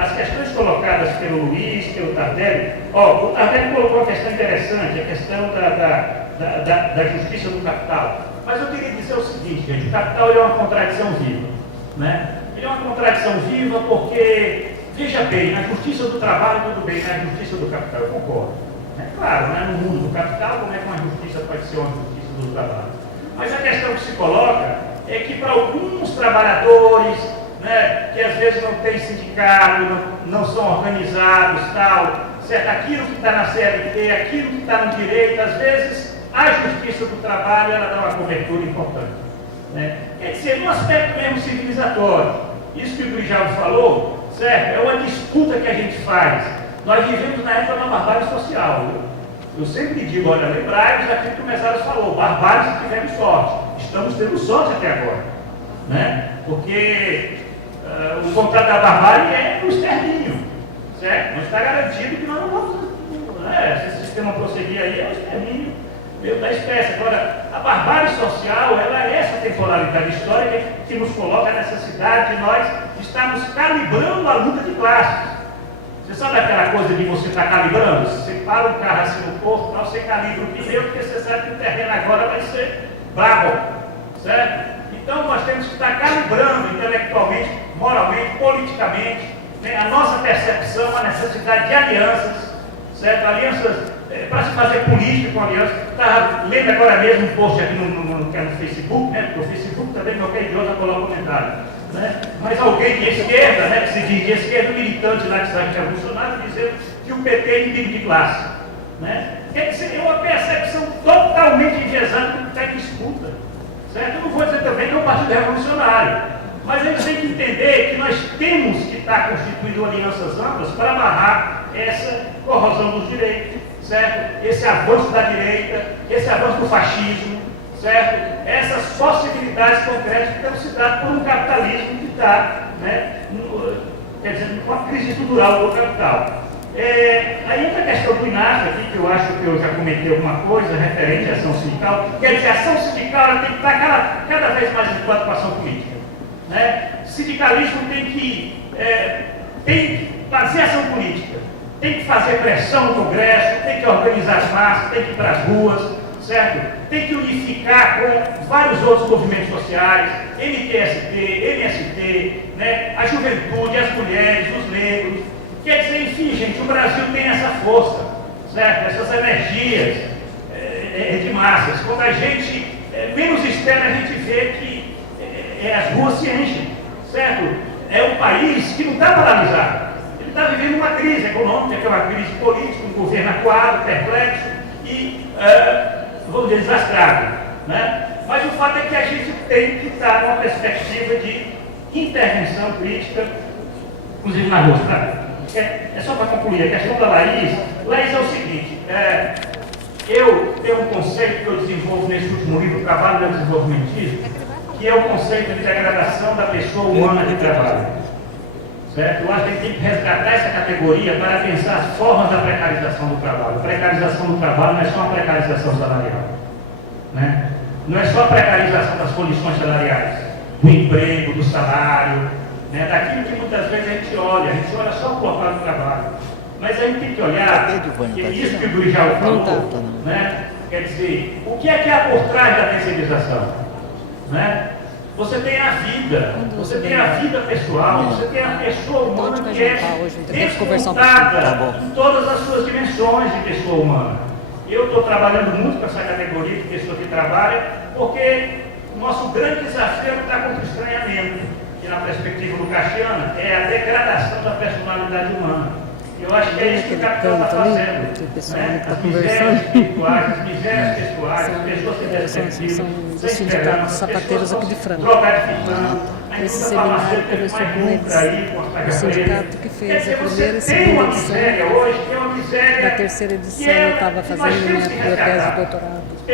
as questões colocadas pelo Luiz, pelo Tardelli, o Tardelli colocou uma questão interessante, a questão da justiça do capital. Mas eu queria dizer o seguinte, gente, o capital é uma contradição viva. Né? Ele é uma contradição viva porque, veja bem, na justiça do trabalho tudo bem, na justiça do capital eu concordo. É claro, né? No mundo do capital, como é que uma justiça pode ser uma justiça do trabalho? Mas a questão que se coloca é que para alguns trabalhadores, né, que às vezes não têm sindicato, não são organizados, tal, certo? Aquilo que está na CLT, aquilo que está no direito, às vezes a justiça do trabalho ela dá uma cobertura importante. Né? Quer dizer, no aspecto mesmo civilizatório, isso que o Grijalvo falou, certo? É uma disputa que a gente faz. Nós vivemos na época da barbárie social. Eu sempre digo, olha, lembrai-vos daquilo que o Mesaros falou, barbárie se tivermos sorte. Estamos tendo sorte até agora. Né? Porque o contrato da barbárie é o extermínio. Certo? Não está garantido que nós não vamos. Né? Se esse sistema prosseguir aí, é o extermínio da espécie. Agora, a barbárie social, ela é essa temporalidade histórica que nos coloca a necessidade de nós estarmos calibrando a luta de classes. Você sabe aquela coisa de você estar calibrando? Você para um carro assim no posto, você calibra o pneu, porque você sabe que o terreno agora vai ser brabo, certo? Então, nós temos que estar calibrando intelectualmente, moralmente, politicamente, né, a nossa percepção, a necessidade de alianças, certo? Alianças para se fazer política com aliança. Estava lendo agora mesmo um post aqui no Facebook, né? Porque o Facebook também qualquer idiota coloca comentário. Né? Mas alguém de esquerda, né, que se diz de esquerda, militante lá que sabe que é revolucionário, dizendo que o PT é inimigo de classe. Né? Quer dizer, é uma percepção totalmente enviesada do que está em disputa. Certo? Eu não vou dizer também que é um partido revolucionário, mas a gente tem que entender que nós temos que estar constituindo alianças amplas para amarrar essa corrosão dos direitos, certo? Esse avanço da direita, esse avanço do fascismo, certo? Essas possibilidades concretas que estão se dando por um capitalismo que está, né, quer dizer, com a crise estrutural do capital. Aí entra a questão do INAF aqui, que eu acho que eu já comentei alguma coisa referente à ação sindical. Quer dizer, a ação sindical ela tem que estar cada vez mais enquanto com a ação política. Né? Sindicalismo tem que fazer ação política, tem que fazer pressão no Congresso, tem que organizar as massas, tem que ir para as ruas, certo? Tem que unificar com vários outros movimentos sociais, MTST, MST, né? A juventude, as mulheres, os negros. Quer dizer, enfim, gente, o Brasil tem essa força, certo? Essas energias de massas. Quando a gente menos espera, a gente vê que as ruas se enchem, certo? É um país que não está paralisado. Ele está vivendo uma crise econômica, que é uma crise política, um governo acuado, perplexo e, vamos dizer, desastrado. Né? Mas o fato é que a gente tem que estar numa perspectiva de intervenção crítica, inclusive na rua, tá? É só para concluir, a questão da Laís é o seguinte, eu tenho um conceito que eu desenvolvo nesse último livro, Trabalho e Desenvolvimentismo, que é o conceito de degradação da pessoa humana de trabalho. Certo? Eu acho que a gente tem que resgatar essa categoria para pensar as formas da precarização do trabalho. A precarização do trabalho não é só uma precarização salarial. Né? Não é só a precarização das condições salariais, do emprego, do salário, né? Daquilo que muitas vezes a gente olha só o local do trabalho. Mas a gente tem que olhar, que é isso que o Grijal falou, né? Quer dizer, o que é há por trás da terceirização? Né? Você tem a vida, você tem a vida pessoal, você tem a pessoa humana que é descontada em todas as suas dimensões de pessoa humana. Eu estou trabalhando muito com essa categoria de pessoa que trabalha, porque o nosso grande desafio é lutar contra o estranhamento, que na perspectiva lucasiana é a degradação da personalidade humana. Eu acho que é isso que o capital está fazendo. As misérias espirituais, as misérias pessoais, as pessoas que desperdiçam, dos sindicatos sapateiros aqui de Franca. Esse seminário começou com eles, o sindicato que fez a primeira e segunda edição. Na terceira edição eu estava fazendo minha tese de doutorado. Na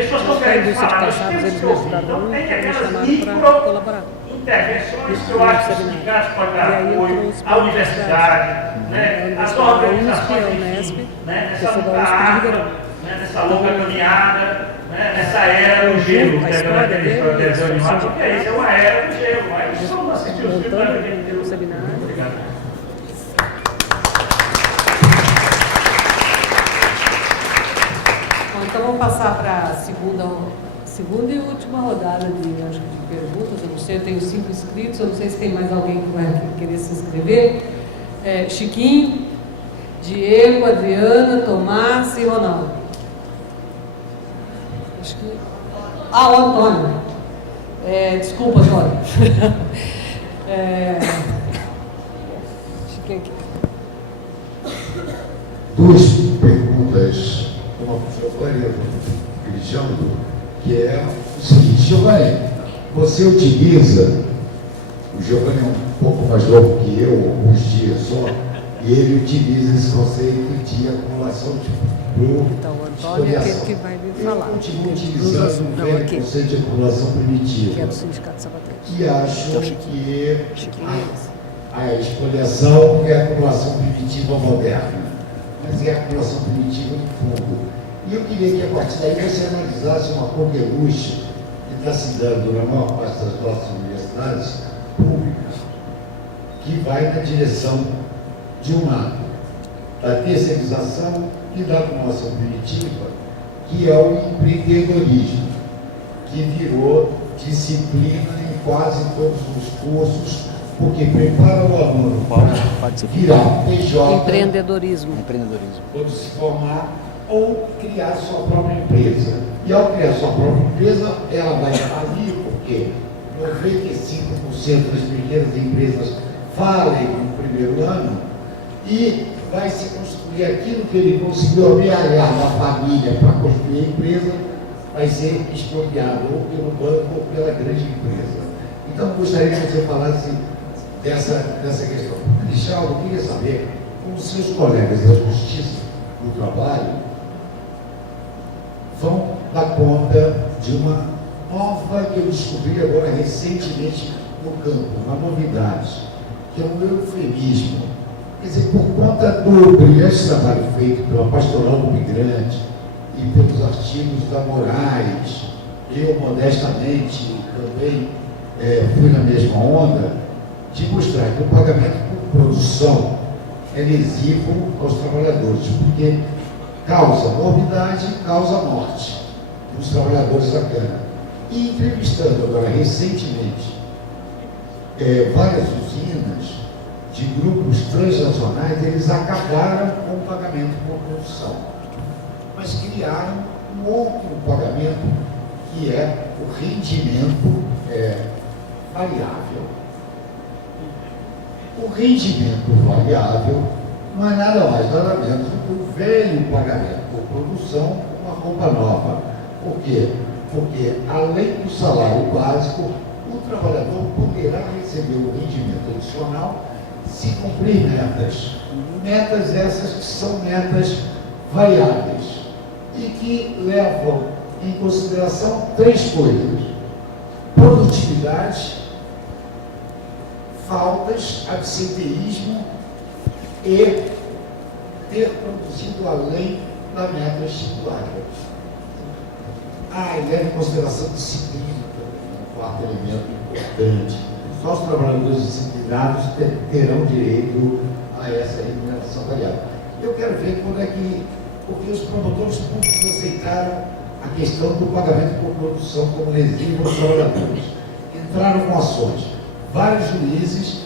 indústria de calçados, eles me ajudaram muito e me chamaram para colaborar. Intervenções que eu acho que os sindicatos podem dar apoio, a universidade, as organizações, nessa luta, nessa longa caminhada, nessa era do gelo, que é animal, porque isso é uma era do gelo, mas só não assistiu os filmes da vida. Seminário. Obrigado. Bom, então vamos passar para a segunda e última rodada de, acho que de perguntas. Eu não sei, eu tenho 5 inscritos, eu não sei se tem mais alguém que vai querer se inscrever. Chiquinho, Diego, Adriana, Tomás e Ronaldo. Acho que... o Antônio. Desculpa, Antônio. Chiquinho aqui. 2 perguntas, uma para o Giovanni Grijando, que é o seguinte: Giovanni, você utiliza, o Giovanni é um pouco mais novo que eu, alguns dias só, e ele utiliza esse conceito de acumulação de Então, o Antônio é aquele que vai me falar. Eu continuo utilizando o velho conceito de acumulação primitiva, que é do Sindicato Sabateiro. que acho que a expoliação é a acumulação primitiva moderna, mas é a acumulação primitiva do fundo. E eu queria que a partir daí você analisasse uma coqueluche que está se dando na maior parte das nossas universidades públicas, que vai na direção de um lado da terceirização e da acumulação primitiva, que é o empreendedorismo, que virou disciplina em quase todos os cursos, porque prepara o aluno para virar PJ, Empreendedorismo. quando se formar, ou criar sua própria empresa. E ao criar sua própria empresa, ela vai falir, porque 95% das pequenas empresas falem no primeiro ano, e vai se construir aquilo que ele conseguiu amealhar da família para construir a empresa, vai ser expropriado ou pelo banco ou pela grande empresa. Então, eu gostaria que você falasse dessa questão. Michel, eu queria saber, como seus colegas da Justiça do Trabalho vão dar conta de uma nova que eu descobri agora recentemente no campo, uma novidade, que é um eufemismo. Quer dizer, por conta do brilhante trabalho feito pela Pastoral do Migrante e pelos artigos da Moraes, eu modestamente também fui na mesma onda, de mostrar que o pagamento por produção é lesivo aos trabalhadores, porque causa morbidade, causa morte dos trabalhadores da cana. E entrevistando agora recentemente várias usinas de grupos transnacionais, eles acabaram com o pagamento por produção, mas criaram um outro pagamento que é o rendimento variável. O rendimento variável não é nada mais, nada menos do que o velho pagamento por produção com uma roupa nova. Por quê? Porque, além do salário básico, o trabalhador poderá receber o rendimento adicional se cumprir metas. Metas essas que são metas variáveis e que levam em consideração 3 coisas: produtividade, faltas, absenteísmo e ter produzido além da meta estipulada. E leva em consideração disciplina também, um 4º elemento importante. Só os trabalhadores disciplinados terão direito a essa remuneração variável. Eu quero ver quando é que, porque os promotores públicos aceitaram a questão do pagamento por produção como lesivo aos trabalhadores. Entraram com ações. Vários juízes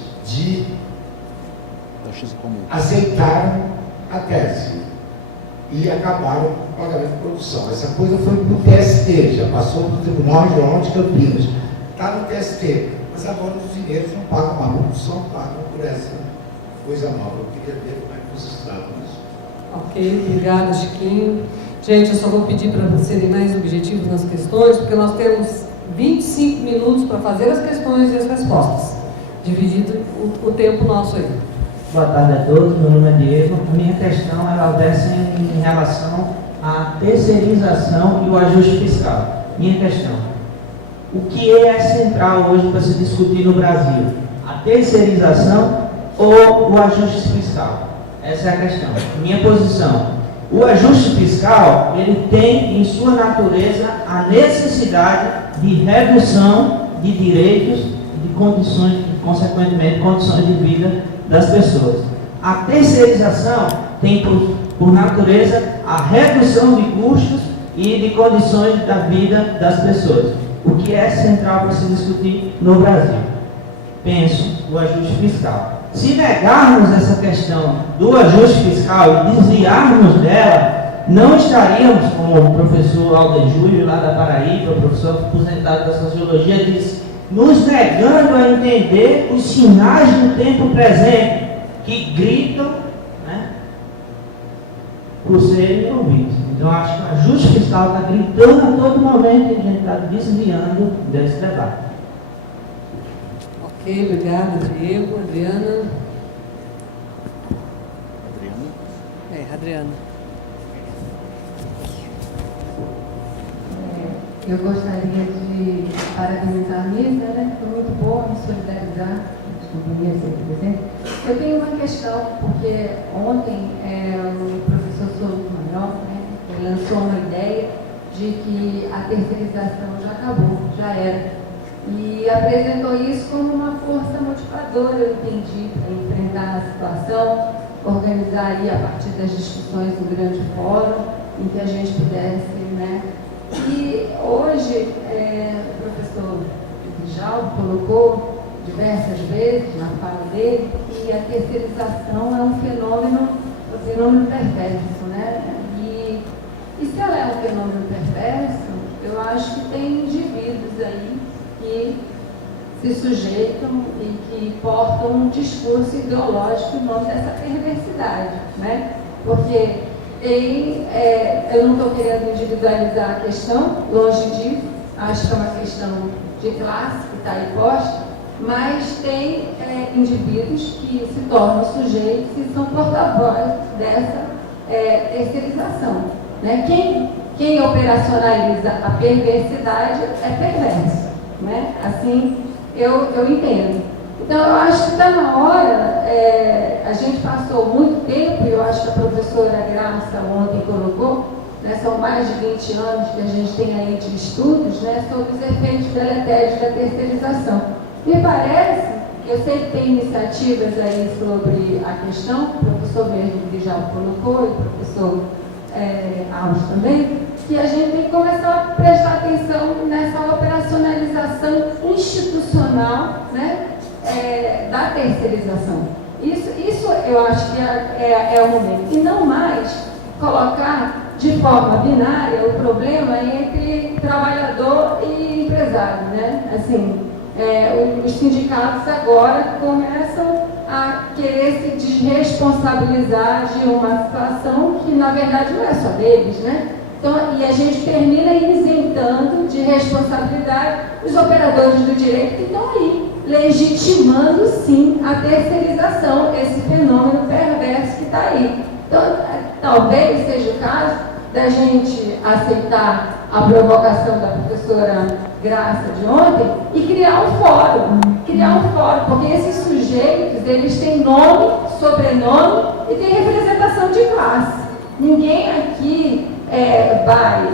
aceitaram a tese e acabaram com o pagamento de produção. Essa coisa foi para o TST, já passou para o Tribunal Regional de Campinas. Está no TST, mas agora os dinheiros não pagam mais a produção, pagam por essa coisa nova. Eu queria ver como é que vocês tratam isso. Ok, obrigada, Chiquinho. Gente, eu só vou pedir para serem mais objetivos nas questões, porque nós temos 25 minutos para fazer as questões e as respostas. Dividido o tempo nosso aí. Boa tarde a todos, meu nome é Diego. A minha questão ela versa em relação à terceirização e o ajuste fiscal. Minha questão: o que é central hoje para se discutir no Brasil? A terceirização ou o ajuste fiscal? Essa é a questão. Minha posição: o ajuste fiscal ele tem em sua natureza a necessidade de redução de direitos e de condições, consequentemente, condições de vida das pessoas. A terceirização tem por natureza a redução de custos e de condições da vida das pessoas. O que é central para se discutir no Brasil? Penso o ajuste fiscal. Se negarmos essa questão do ajuste fiscal e desviarmos dela, não estaríamos, como o professor Alden Júlio, lá da Paraíba, o professor aposentado da Sociologia, disse, nos negando a entender os sinais do tempo presente, que gritam, né, por serem ouvidos. Então, acho que o ajuste fiscal está gritando a todo momento e a gente está desviando desse debate. Ok, obrigada, Diego. Adriana. Adriana. Eu gostaria de parabenizar a mesa, né? Foi muito bom me solidarizar. Desculpa, ser presente. Eu tenho uma questão, porque ontem o professor Souto Maior, né, ele lançou uma ideia de que a terceirização já acabou, já era. E apresentou isso como uma força motivadora, eu entendi, para enfrentar a situação, organizar aí a partir das discussões do grande fórum, em que a gente pudesse, né? E hoje, o professor Djalma colocou diversas vezes na fala dele que a terceirização é um fenômeno perverso, né? E se ela é um fenômeno perverso, eu acho que tem indivíduos aí que se sujeitam e que portam um discurso ideológico em nome dessa perversidade, né? Porque eu não estou querendo individualizar a questão, longe disso, acho que é uma questão de classe que está aí posta, mas tem indivíduos que se tornam sujeitos e são porta-voz dessa terceirização, né? Quem operacionaliza a perversidade é perverso, né? Assim eu entendo. Então, eu acho que está na hora, a gente passou muito tempo, e eu acho que a professora Graça ontem colocou, né, são mais de 20 anos que a gente tem aí de estudos, né, sobre os efeitos deletérios da terceirização. Me parece, eu sei que tem iniciativas aí sobre a questão, o professor mesmo que já colocou, e o professor Alves também, que a gente tem que começar a prestar atenção nessa operacionalização institucional, né, da terceirização. Isso eu acho que é o momento. E não mais colocar de forma binária o problema entre trabalhador e empresário, né? Assim, os sindicatos agora começam a querer se desresponsabilizar de uma situação que, na verdade, não é só deles, né? Então, e a gente termina isentando de responsabilidade os operadores do direito que estão aí, legitimando, sim, a terceirização, esse fenômeno perverso que está aí. Então, talvez seja o caso da gente aceitar a provocação da professora Graça de ontem e criar um fórum, porque esses sujeitos, eles têm nome, sobrenome e têm representação de classe. Ninguém aqui vai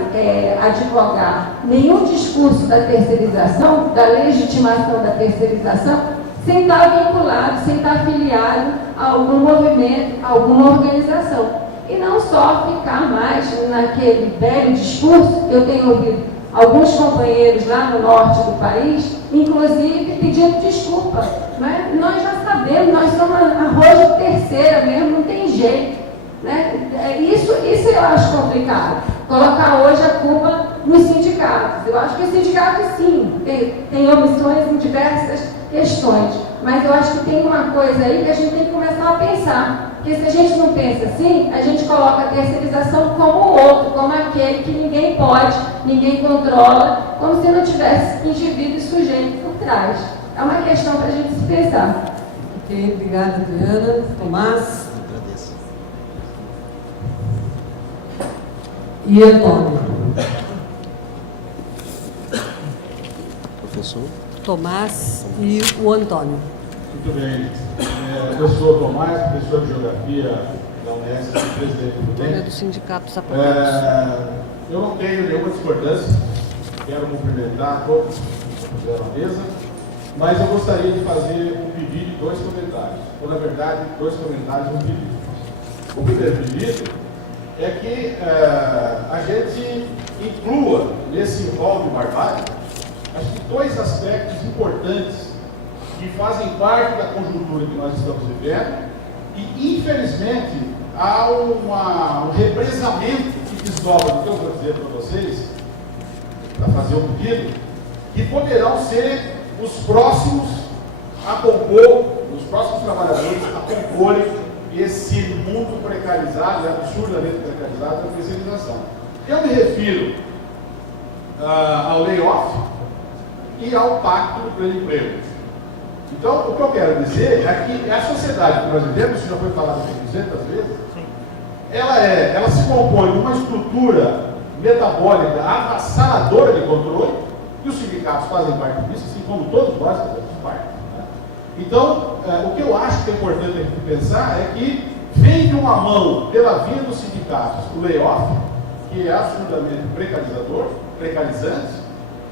advogar nenhum discurso da terceirização, da legitimação da terceirização, sem estar vinculado, sem estar afiliado a algum movimento, a alguma organização. E não só ficar mais naquele velho discurso que eu tenho ouvido alguns companheiros lá no norte do país, inclusive pedindo desculpa. Né? Nós já sabemos, nós somos arroz de terceira mesmo, não tem jeito. Né? Isso eu acho complicado. Colocar hoje a culpa nos sindicatos. Eu acho que os sindicatos, sim, tem omissões em diversas questões. Mas eu acho que tem uma coisa aí que a gente tem que começar a pensar. Porque se a gente não pensa assim, a gente coloca a terceirização como o outro, como aquele que ninguém pode, ninguém controla, como se não tivesse indivíduo e sujeito por trás. É uma questão para a gente se pensar. Ok, obrigada, Adriana. Tomás. E Antônio. Professor? Tomás e o Antônio. Muito bem. Eu sou Tomás, professor de Geografia da Unesp, presidente do Antônio é DEM. do Sindicato Sapateiros. Eu não tenho nenhuma discordância, quero cumprimentar todos que fizeram a mesa, mas eu gostaria de fazer um pedido de 2 comentários, ou na verdade, 2 comentários e um pedido. O primeiro pedido é que a gente inclua nesse rol de barbárie, acho que 2 aspectos importantes que fazem parte da conjuntura que nós estamos vivendo e, infelizmente, há um represamento que desdobra do que eu vou dizer para vocês, para fazer um pedido, que poderão ser os próximos a compor, os próximos trabalhadores a comporem esse mundo precarizado, absurdamente precarizado da terceirização. Eu me refiro ao layoff e ao pacto do pleno emprego. Então, o que eu quero dizer é que a sociedade que nós vivemos, isso já foi falado aqui 200 vezes, ela se compõe de uma estrutura metabólica avassaladora de controle, e os sindicatos fazem parte disso, assim como todos nós fazemos parte. Né? Então, o que eu acho que é importante aqui pensar é que vem de uma mão, pela via dos sindicatos, o layoff, que é absolutamente precarizante,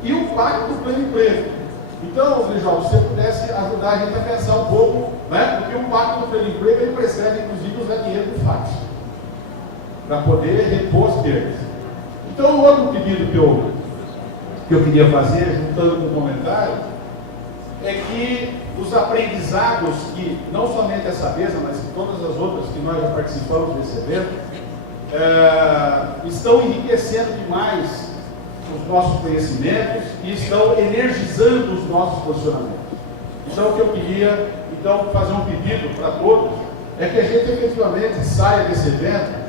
e o pacto do pleno emprego. Então, Grijal, se você pudesse ajudar a gente a pensar um pouco, né? Porque o pacto do pleno emprego, ele prescreve, inclusive, usar dinheiro do FAT, para poder repor as perdas. Então, o outro pedido que eu queria fazer, juntando com o comentário, é que os aprendizados que, não somente essa mesa, mas todas as outras que nós já participamos desse evento, estão enriquecendo demais os nossos conhecimentos e estão energizando os nossos posicionamentos. Então, o que eu queria fazer um pedido para todos é que a gente efetivamente saia desse evento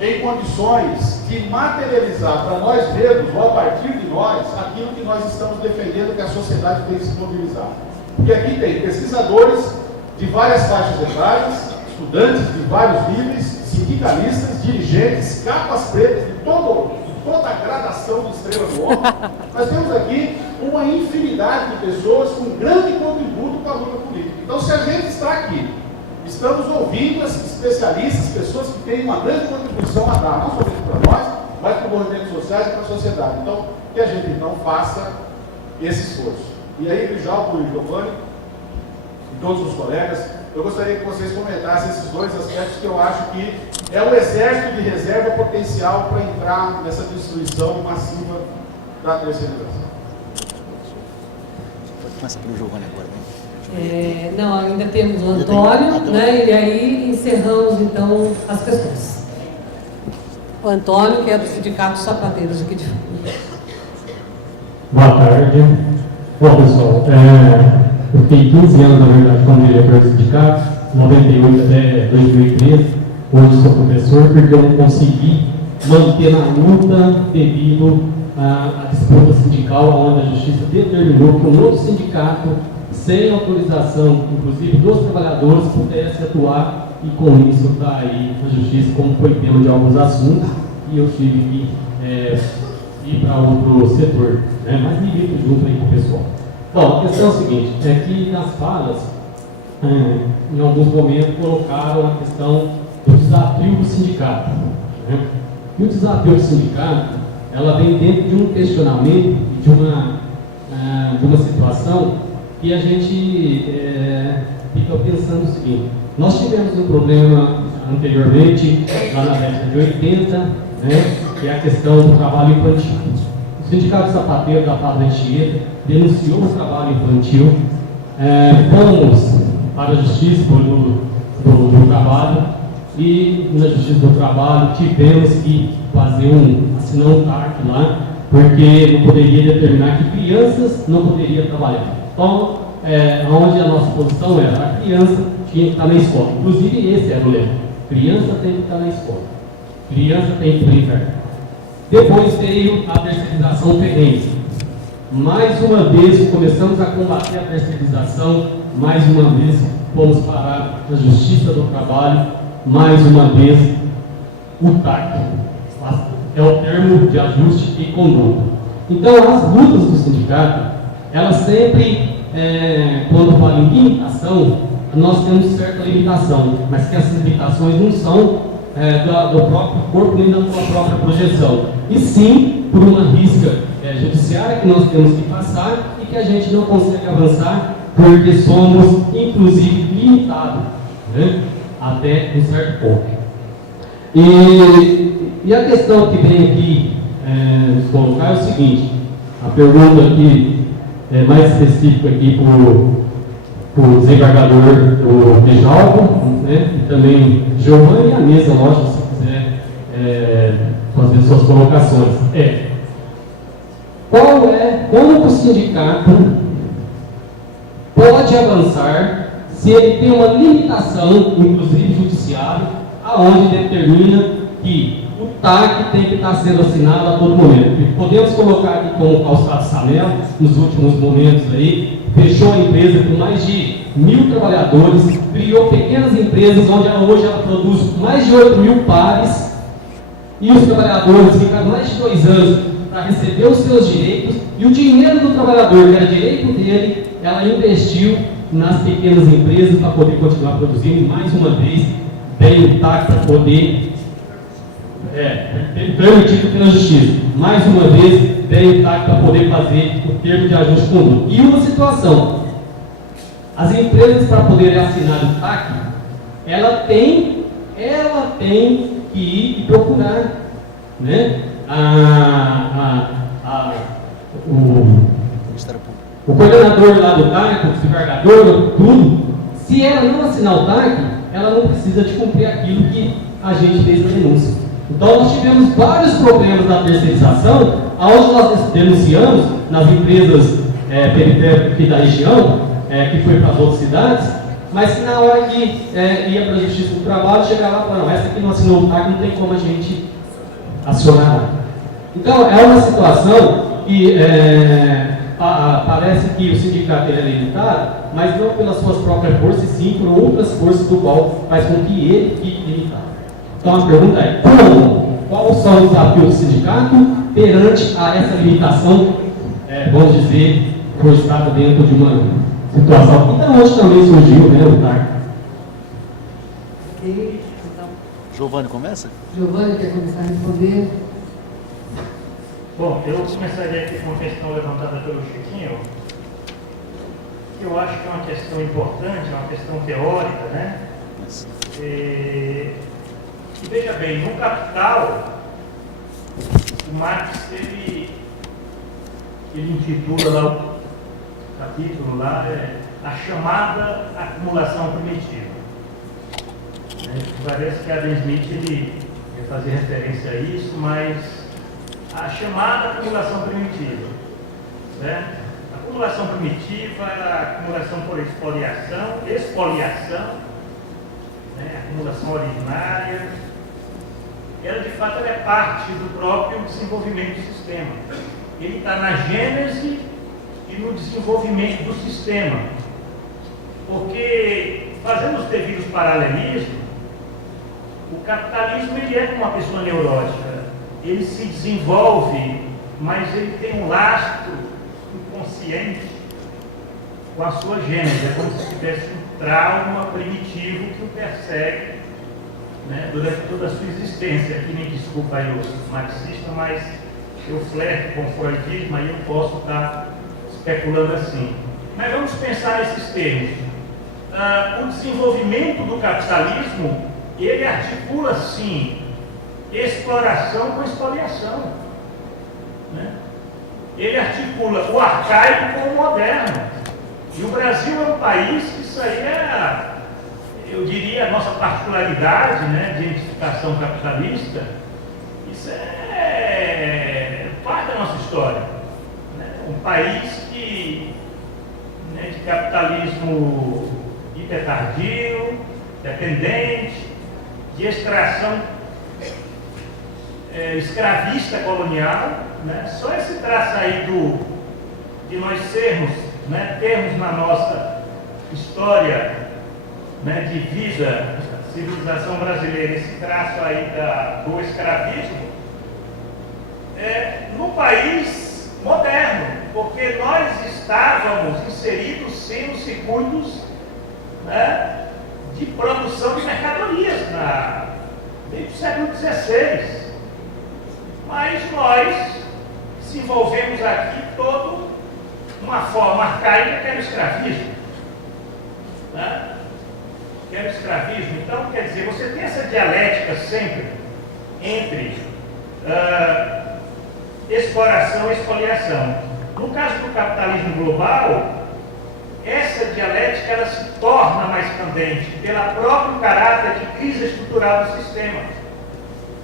em condições de materializar para nós mesmos, ou a partir de nós, aquilo que nós estamos defendendo que a sociedade tem que se mobilizar. Porque aqui tem pesquisadores de várias faixas etárias, estudantes de vários níveis, sindicalistas, dirigentes, capas pretas de toda a gradação de estrela do homem. Nós temos aqui uma infinidade de pessoas com grande contributo para a luta política. Então, se a gente está aqui, estamos ouvindo esses especialistas, pessoas que têm uma grande contribuição a dar, não somente para nós, mas para os movimentos sociais e para a sociedade. Então, que a gente então faça esse esforço. E aí, Grijal, por Giovanni e todos os colegas, eu gostaria que vocês comentassem esses 2 aspectos que eu acho que é o exército de reserva potencial para entrar nessa destruição massiva da terceirização. Começa pelo Giovanni agora, né? Não, ainda temos o Antônio, né? E aí encerramos então as questões. O Antônio, que é do Sindicato Sapateiros aqui de Fundo. Boa tarde. Bom, pessoal, eu fiquei 15 anos, na verdade, como diretor do sindicato, 98 até 2013. Hoje sou professor porque eu não consegui manter na luta devido à disputa sindical, onde a justiça determinou que um outro sindicato, sem autorização, inclusive dos trabalhadores, pudesse atuar, e com isso está aí a justiça, como foi tema de alguns assuntos, e eu tive que ir para outro setor, né? Mas me ligo junto aí com o pessoal. Bom, a questão é o seguinte, é que nas falas, em alguns momentos, colocaram a questão do desafio do sindicato. Né? E o desafio do sindicato, ela vem dentro de um questionamento, de uma situação que a gente fica pensando o seguinte: nós tivemos um problema anteriormente, lá na década de 80, né, que é a questão do trabalho infantil. O Sindicato Sapateiro da Paz da Anchieta denunciou o trabalho infantil, fomos para a Justiça do Trabalho, e na Justiça do Trabalho tivemos que assinar um TARC lá, porque não poderia determinar que crianças não poderiam trabalhar. Então, onde a nossa posição era, a criança tinha que estar na escola. Inclusive esse era o lema: criança tem que estar na escola, criança tem que brincar. Depois veio a terceirização perene. Mais uma vez começamos a combater a terceirização, mais uma vez fomos parar na Justiça do Trabalho, mais uma vez o TAC, é o termo de ajuste e conduta. Então as lutas do sindicato, elas sempre, quando falam em limitação, nós temos certa limitação, mas que essas limitações não são do próprio corpo nem da própria projeção, e sim por uma risca judiciária que nós temos que passar e que a gente não consegue avançar porque somos, inclusive, limitados, né, até um certo ponto. E a questão que vem aqui nos colocar é o seguinte: a pergunta aqui é mais específica aqui para o desembargador do Bejalvo, né, e também Giovanni, e a mesa, lógico, se quiser fazer suas colocações. Como o sindicato pode avançar se ele tem uma limitação, inclusive judiciária, aonde determina que o TAC tem que estar sendo assinado a todo momento. E podemos colocar aqui como Calçado Samel, nos últimos momentos aí, fechou a empresa com mais de 1.000 trabalhadores, criou pequenas empresas onde hoje ela produz mais de 8.000 pares, e os trabalhadores ficaram mais de 2 anos para receber os seus direitos, e o dinheiro do trabalhador, que era direito dele, ela investiu nas pequenas empresas para poder continuar produzindo. E mais uma vez tem o TAC para poder permitido pela Justiça. Mais uma vez tem o TAC para poder fazer o termo de ajuste de conduta. E uma situação: as empresas, para poderem assinar o TAC, ela tem que ir e procurar, né, o coordenador lá do TAC, o desembargador, tudo. Se ela não assinar o TAC, ela não precisa de cumprir aquilo que a gente fez na denúncia. Então nós tivemos vários problemas na terceirização, onde nós denunciamos nas empresas periféricas aqui da região, que foi para as outras cidades, mas que na hora que ia para a Justiça do Trabalho, chegava lá e falava: não, essa aqui não assinou o TAC, não tem como a gente acionar. Então é uma situação que parece que o sindicato é limitado, mas não pelas suas próprias forças, e sim por outras forças do qual faz com que ele fique limitado. Então a pergunta é: quais são os desafios do sindicato perante a essa limitação, vamos dizer, forçada dentro de uma situação que hoje também surgiu, né, o TAC? Ok, então. Giovanni começa? Giovanni quer começar a responder? Bom, eu começaria aqui com uma questão levantada pelo Chiquinho, que eu acho que é uma questão importante, é uma questão teórica, né? E veja bem, no Capital, o Marx, ele intitula lá o capítulo lá, a chamada acumulação primitiva. Parece que Adam Smith ele ia fazer referência a isso, mas a chamada acumulação primitiva, certo? A acumulação primitiva é a acumulação por expoliação, né? Acumulação originária. Ela de fato é parte do próprio desenvolvimento do sistema. Ele está na gênese e no desenvolvimento do sistema, porque fazendo os devidos paralelismos, o capitalismo ele é como uma pessoa neurótica. Ele se desenvolve, mas ele tem um lastro inconsciente com a sua gênese. É como se tivesse um trauma primitivo que o persegue, né, durante toda a sua existência. Aqui me desculpa aí o marxista, mas eu flerto com o freudismo, aí eu posso estar especulando assim. Mas vamos pensar nesses termos. O desenvolvimento do capitalismo, ele articula, sim, exploração com expoliação. Né? Ele articula o arcaico com o moderno. E o Brasil é um país que isso aí é, eu diria, a nossa particularidade, né, de identificação capitalista. Isso é parte da nossa história. Né? Um país que, né, de capitalismo hipertardio, dependente, de extração escravista colonial, né? Só esse traço aí de nós sermos, né, termos na nossa história, né, de vida, civilização brasileira, esse traço aí do escravismo, no país moderno, porque nós estávamos inseridos sim nos circuitos, né, de produção de mercadorias desde o século XVI. Mas nós desenvolvemos aqui toda uma forma arcaica que era o escravismo. Né? Que era o escravismo. Então, quer dizer, você tem essa dialética sempre entre exploração e expoliação. No caso do capitalismo global, essa dialética ela se torna mais candente pelo próprio caráter de crise estrutural do sistema.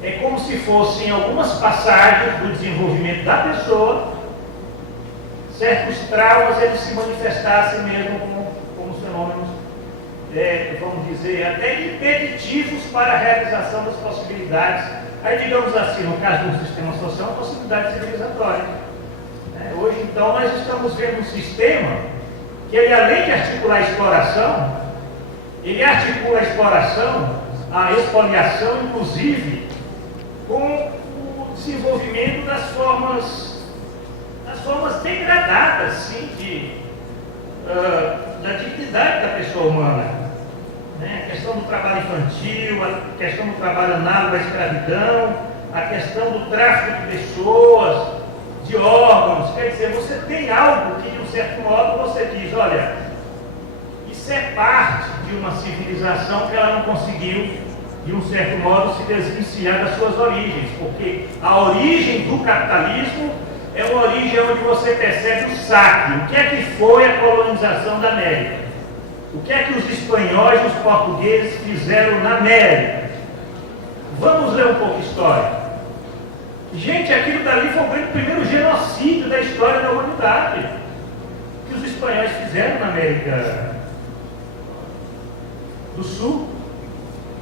É como se fossem algumas passagens do desenvolvimento da pessoa, certos traumas eles se manifestassem mesmo como fenômenos, vamos dizer, até impeditivos para a realização das possibilidades. Aí, digamos assim, no caso do sistema social, possibilidades civilizatórias. Hoje, então, nós estamos vendo um sistema que ele, além de articular a exploração, ele articula a exploração, a expoliação, inclusive, com o desenvolvimento das formas degradadas, sim, da dignidade da pessoa humana. Né? A questão do trabalho infantil, a questão do trabalho análogo à escravidão, a questão do tráfico de pessoas, de órgãos. Quer dizer, você tem algo que, de um certo modo, você diz, olha, isso é parte de uma civilização que ela não conseguiu, de um certo modo, se desvencilhar das suas origens, porque a origem do capitalismo é uma origem onde você percebe o saque. O que é que foi a colonização da América? O que é que os espanhóis e os portugueses fizeram na América? Vamos ler um pouco de história. Gente, aquilo dali foi o primeiro genocídio da história da humanidade que os espanhóis fizeram na América do Sul.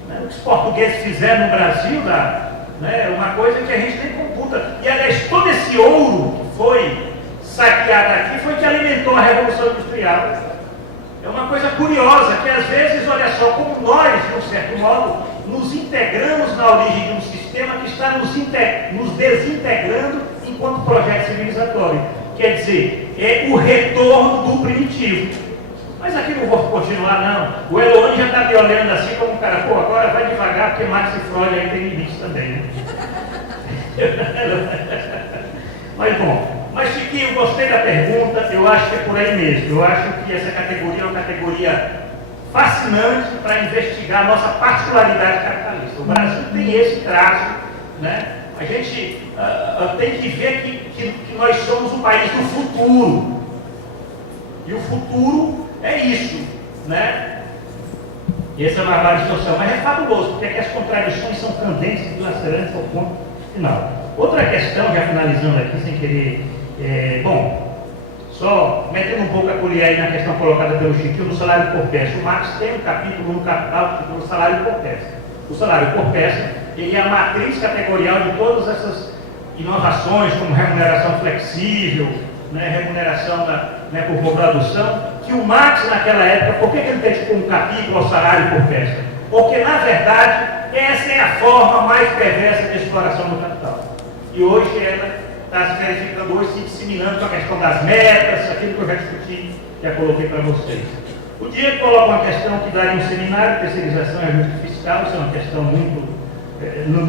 O que os portugueses fizeram no Brasil, uma coisa que a gente nem computa. E, aliás, todo esse ouro que foi saqueado aqui foi que alimentou a Revolução Industrial. É uma coisa curiosa, que às vezes, olha só, como nós, de um certo modo, nos integramos na origem de um sistema que está nos desintegrando enquanto projeto civilizatório. Quer dizer, é o retorno do primitivo. Mas aqui não vou continuar, não. O Eloni já está me olhando assim como um cara, pô, agora vai devagar, porque Marx e Freud aí tem limites também, né? Mas bom, Chiquinho, gostei da pergunta, eu acho que é por aí mesmo. Eu acho que essa categoria é uma categoria fascinante para investigar a nossa particularidade capitalista. O Brasil tem esse traço, né? A gente tem que ver que nós somos um país do futuro. E o futuro é isso, né? E essa é uma barbárie social, mas é fabuloso, porque é que as contradições são candentes e dilacerantes ao ponto final. Outra questão, já finalizando aqui, sem querer, só metendo um pouco a colher aí na questão colocada pelo Chiquinho do salário por peça. O Marx tem um capítulo no Capital que chama salário por peça. O salário por peça, ele é a matriz categorial de todas essas inovações, como remuneração flexível, né, remuneração por produção, que o Marx naquela época, por que ele dedicou um capítulo ao salário por peça? Porque, na verdade, essa é a forma mais perversa de exploração do capital. E hoje ela está se verificando, hoje se disseminando com a questão das metas, aquilo que eu já discuti, já coloquei para vocês. O Diego coloca uma questão que daria um seminário, terceirização e ajuste fiscal, isso é uma questão muito...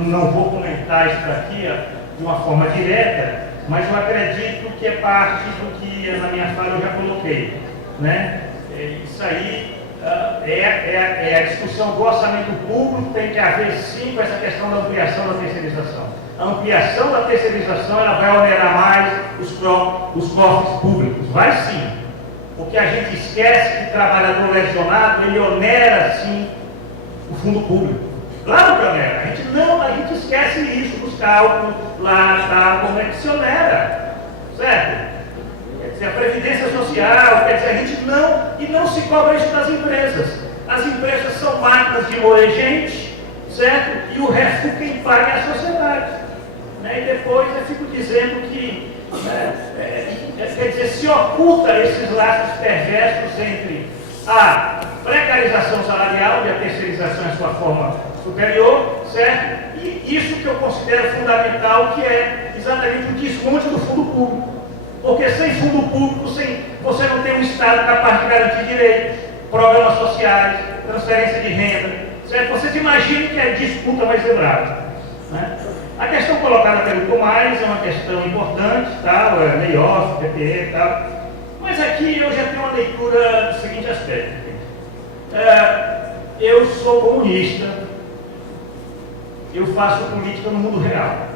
não vou comentar isso aqui de uma forma direta, mas eu acredito que é parte do que na minha fala eu já coloquei. né? Isso aí é a discussão do orçamento público, tem que haver sim com essa questão da ampliação da terceirização. A ampliação da terceirização ela vai onerar mais os cofres públicos, vai sim, porque a gente esquece que o trabalhador lesionado ele onera sim o fundo público. Claro que onera, a gente esquece isso dos cálculos lá, como é que se onera, certo? Quer dizer, a Previdência Social, quer dizer, a gente não se cobra isso das empresas. As empresas são máquinas de moer gente, certo? E o resto quem paga é a sociedade. Né? E depois eu fico dizendo que, quer dizer, se oculta esses laços perversos entre a precarização salarial e a terceirização em sua forma superior, certo? E isso que eu considero fundamental, que é exatamente o desmonte do fundo público. Porque sem fundo público, você não tem um Estado capaz de garantir direitos, programas sociais, transferência de renda, certo? Vocês imaginem que a disputa vai ser brava. Né? A questão colocada pelo Tomás é uma questão importante, tal, layoff, PPE e tal, mas aqui eu já tenho uma leitura do seguinte aspecto. Eu sou comunista, eu faço política no mundo real.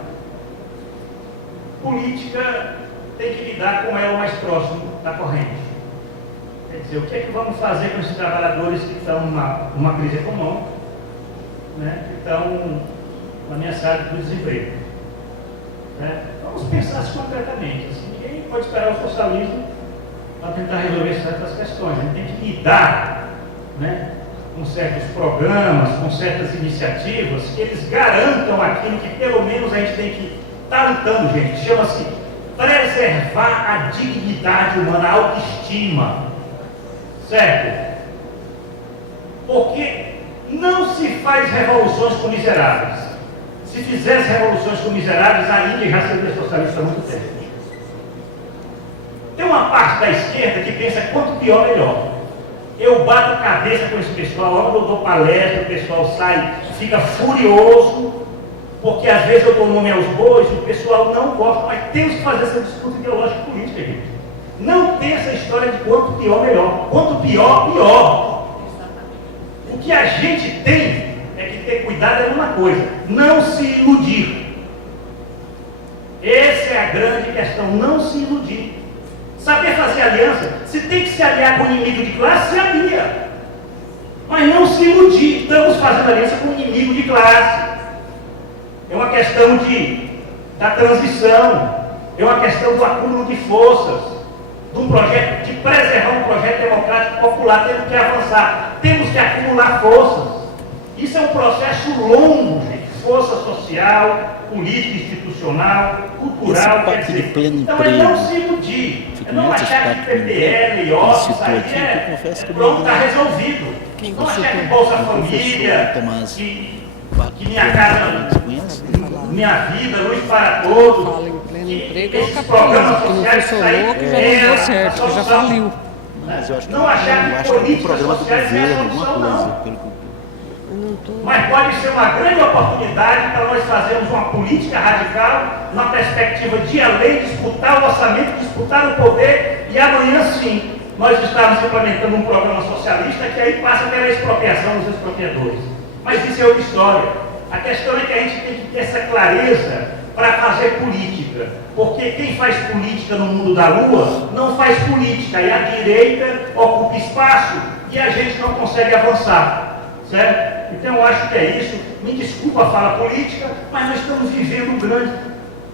Política tem que lidar com ela mais próximo da corrente. Quer dizer, o que é que vamos fazer com esses trabalhadores que estão numa crise econômica, né, que estão ameaçados do desemprego? Né? Vamos pensar isso concretamente. Assim, ninguém pode esperar o socialismo para tentar resolver certas questões. A gente tem que lidar, né, com certos programas, com certas iniciativas que eles garantam aquilo que pelo menos a gente tem que estar lutando, gente. Chama-se preservar a dignidade humana, a autoestima, certo? Porque não se faz revoluções com miseráveis. Se fizesse revoluções com miseráveis, a Índia já seria socialista há muito tempo. Tem uma parte da esquerda que pensa quanto pior, melhor. Eu bato cabeça com esse pessoal, onde eu dou palestra, o pessoal sai, fica furioso, porque às vezes eu dou nome aos bois, o pessoal não gosta, mas temos que fazer essa disputa ideológica e política, gente. Não tem essa história de quanto pior, melhor. Quanto pior, pior. O que a gente tem é que ter cuidado é uma coisa, não se iludir. Essa é a grande questão, não se iludir. Saber fazer aliança, se tem que se aliar com o inimigo de classe, se alia. Mas não se iludir, estamos fazendo aliança com o inimigo de classe. É uma questão da transição, é uma questão do acúmulo de forças, de um projeto, de preservar um projeto democrático popular. Temos que avançar, temos que acumular forças. Isso é um processo longo, gente. Força social, política institucional, cultural, quer dizer. Então é não se iludir, é não achar que PPL, IOF, isso aí pronto, está resolvido. Não achar que Bolsa Família, que minha casa, minha vida, luz para todos. Fala em pleno emprego, esses programas que não sociais funcionou, que já não deu certo, que já faliu. Mas eu acho que, não achar que políticas sociais é a solução, não. Mas pode ser uma grande oportunidade para nós fazermos uma política radical, na perspectiva de a lei, disputar o orçamento, disputar o poder, e amanhã sim nós estamos implementando um programa socialista que aí passa pela expropriação dos expropriadores. Mas isso é outra história. A questão é que a gente tem que ter essa clareza para fazer política. Porque quem faz política no mundo da lua não faz política, e a direita ocupa espaço e a gente não consegue avançar. Certo? Então eu acho que é isso. Me desculpa a fala política, mas nós estamos vivendo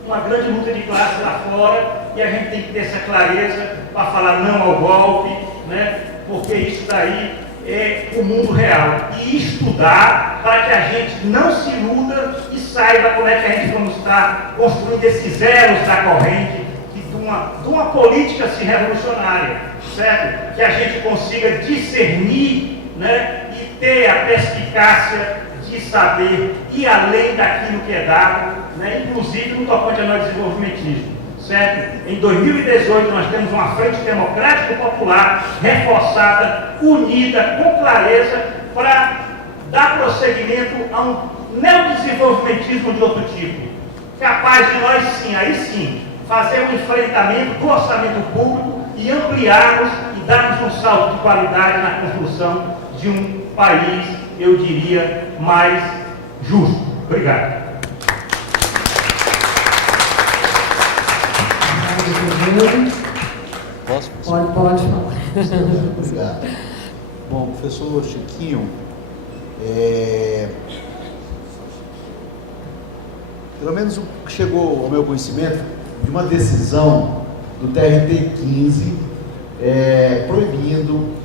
uma grande luta de classe lá fora, e a gente tem que ter essa clareza para falar não ao golpe, né? Porque isso daí é o mundo real. E estudar para que a gente não se iluda e saiba como é que a gente vamos estar construindo esses elos da corrente de uma política assim, revolucionária, certo? Que a gente consiga discernir, né? Ter a perspicácia de saber ir além daquilo que é dado, né? Inclusive no tocante ao desenvolvimentismo, certo? Em 2018 nós temos uma frente democrática popular reforçada, unida, com clareza, para dar prosseguimento a um neodesenvolvimentismo de outro tipo, capaz de nós sim, aí sim, fazer um enfrentamento do orçamento público e ampliarmos e darmos um salto de qualidade na construção de um país, eu diria, mais justo. Obrigado. Posso? Pode falar. Obrigado. Bom, professor Chiquinho, pelo menos chegou ao meu conhecimento de uma decisão do TRT-15 proibindo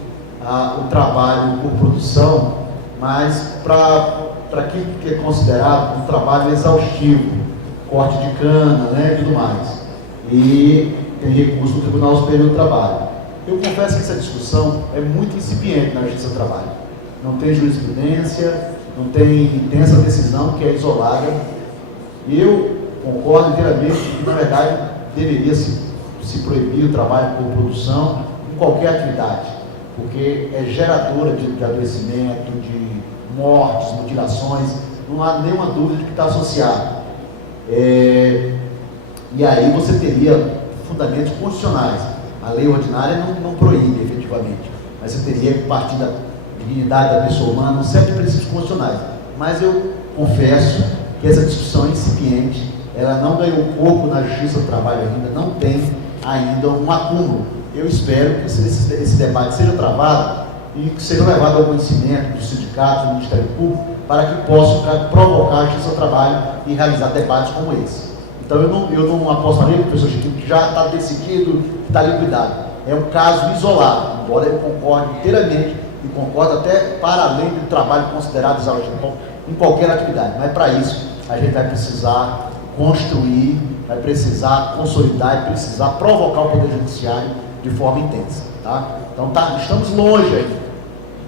o trabalho por produção, mas para aquilo que é considerado um trabalho exaustivo, corte de cana, né, e tudo mais. E tem recurso do Tribunal Superior do Trabalho. Eu confesso que essa discussão é muito incipiente na Justiça do Trabalho. Não tem jurisprudência, não tem essa decisão que é isolada. Eu concordo inteiramente que, na verdade, deveria se proibir o trabalho por produção em qualquer atividade, porque é geradora de adoecimento, de mortes, mutilações, não há nenhuma dúvida de que está associado. E aí você teria fundamentos constitucionais. A lei ordinária não proíbe, efetivamente, mas você teria que partir da dignidade da pessoa humana, um certo de princípios constitucionais. Mas eu confesso que essa discussão é incipiente, ela não ganhou corpo na Justiça do Trabalho ainda, não tem ainda um acúmulo. Eu espero que esse debate seja travado e que seja levado ao conhecimento dos sindicatos, do Ministério Público, para que possam provocar a Justiça do Trabalho e realizar debates como esse. Então eu não apostaria, professor Chiquinho, que já está decidido, que está liquidado. É um caso isolado, embora eu concorde inteiramente e concordo até para além do trabalho considerado exaustivo em qualquer atividade. Mas para isso a gente vai precisar construir, vai precisar consolidar e precisar provocar o Poder Judiciário de forma intensa. Tá? Então estamos longe aí,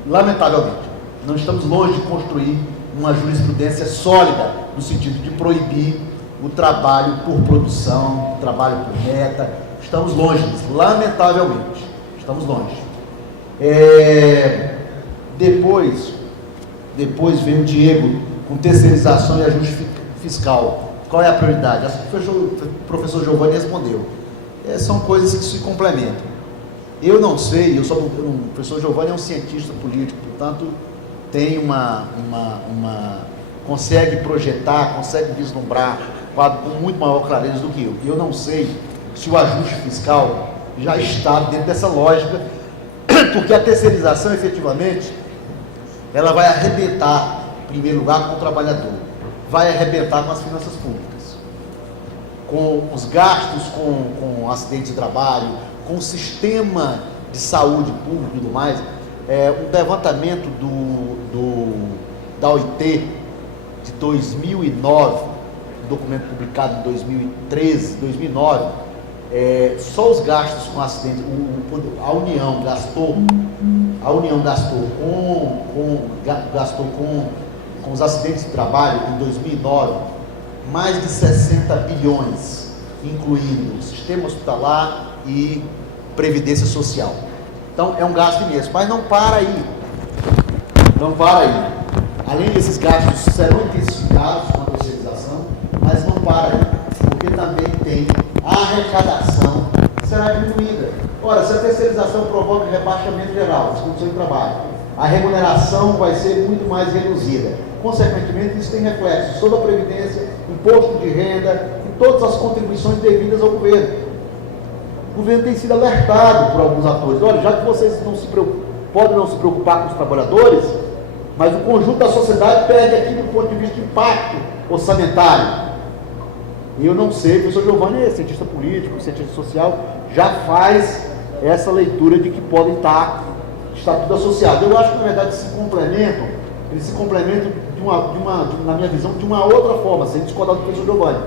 lamentavelmente, não estamos longe de construir uma jurisprudência sólida no sentido de proibir o trabalho por produção, o trabalho por meta. Estamos longe disso, lamentavelmente, estamos longe. Depois vem o Diego com terceirização e ajuste fiscal. Qual é a prioridade? Acho que o professor Giovanni respondeu. São coisas que se complementam. Eu não sei, o professor Giovanni é um cientista político, portanto, tem consegue projetar, consegue vislumbrar quadro com muito maior clareza do que eu. Eu não sei se o ajuste fiscal já está dentro dessa lógica, porque a terceirização, efetivamente, ela vai arrebentar, em primeiro lugar, com o trabalhador, vai arrebentar com as finanças públicas, com os gastos com acidentes de trabalho, com o sistema de saúde público e tudo mais. Um levantamento da OIT de 2009, documento publicado em 2013, 2009, só os gastos com acidente, a União gastou com os acidentes de trabalho em 2009 mais de 60 bilhões, incluindo o sistema hospitalar e previdência social. Então é um gasto imenso, mas não para aí. Além desses gastos serão intensificados com a terceirização, mas não para aí, porque também tem a arrecadação que será diminuída. Ora, se a terceirização provoca rebaixamento geral das condições de trabalho, a remuneração vai ser muito mais reduzida. Consequentemente, isso tem reflexos sobre a previdência, imposto de renda e todas as contribuições devidas ao governo. O governo tem sido alertado por alguns atores. Olha, já que vocês podem não se preocupar com os trabalhadores, mas o conjunto da sociedade perde aqui do ponto de vista de impacto orçamentário. E eu não sei, o professor Giovanni é cientista político, cientista social, já faz essa leitura de que podem estar tudo associado. Eu acho que, na verdade, eles se complementam na minha visão, de uma outra forma, sem discordar do professor Giovanni,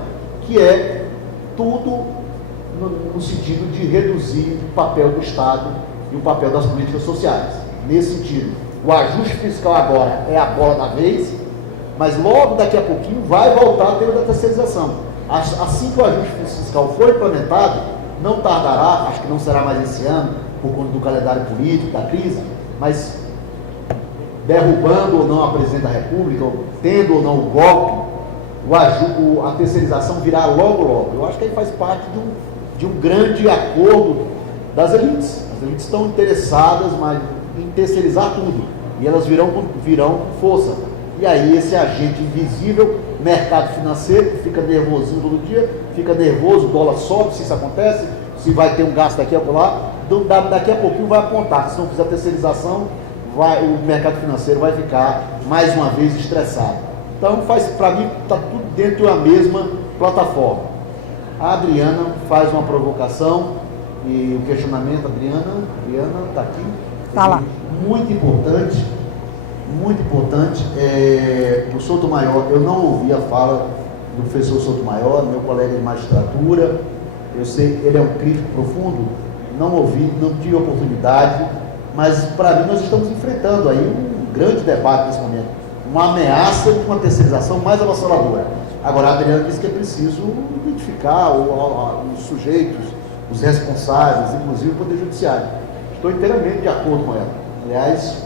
que é tudo no sentido de reduzir o papel do Estado e o papel das políticas sociais. Nesse sentido, o ajuste fiscal agora é a bola da vez, mas logo daqui a pouquinho vai voltar a ter a terceirização. Assim que o ajuste fiscal for implementado, não tardará, acho que não será mais esse ano, por conta do calendário político, da crise, mas derrubando ou não a presidente da República, ou tendo ou não o golpe, a terceirização virá logo. Eu acho que ele faz parte de um grande acordo das elites. As elites estão interessadas em terceirizar tudo. E elas virão com força. E aí esse agente invisível, mercado financeiro, fica nervosinho todo dia, fica nervoso, o dólar sobe, se isso acontece, se vai ter um gasto daqui a lá, daqui a pouquinho vai apontar, se não fizer terceirização, o mercado financeiro vai ficar mais uma vez estressado. Então, para mim, está tudo dentro de uma mesma plataforma. A Adriana faz uma provocação e o questionamento, Adriana está aqui. Está lá. Muito importante. O Sotomayor, eu não ouvi a fala do professor Sotomayor, meu colega de magistratura, eu sei que ele é um crítico profundo, não ouvi, não tive oportunidade, mas para mim nós estamos enfrentando aí um grande debate nesse momento, uma ameaça de uma terceirização mais avassaladora. Agora, a Adriana disse que é preciso identificar os sujeitos, os responsáveis, inclusive o Poder Judiciário. Estou inteiramente de acordo com ela. Aliás,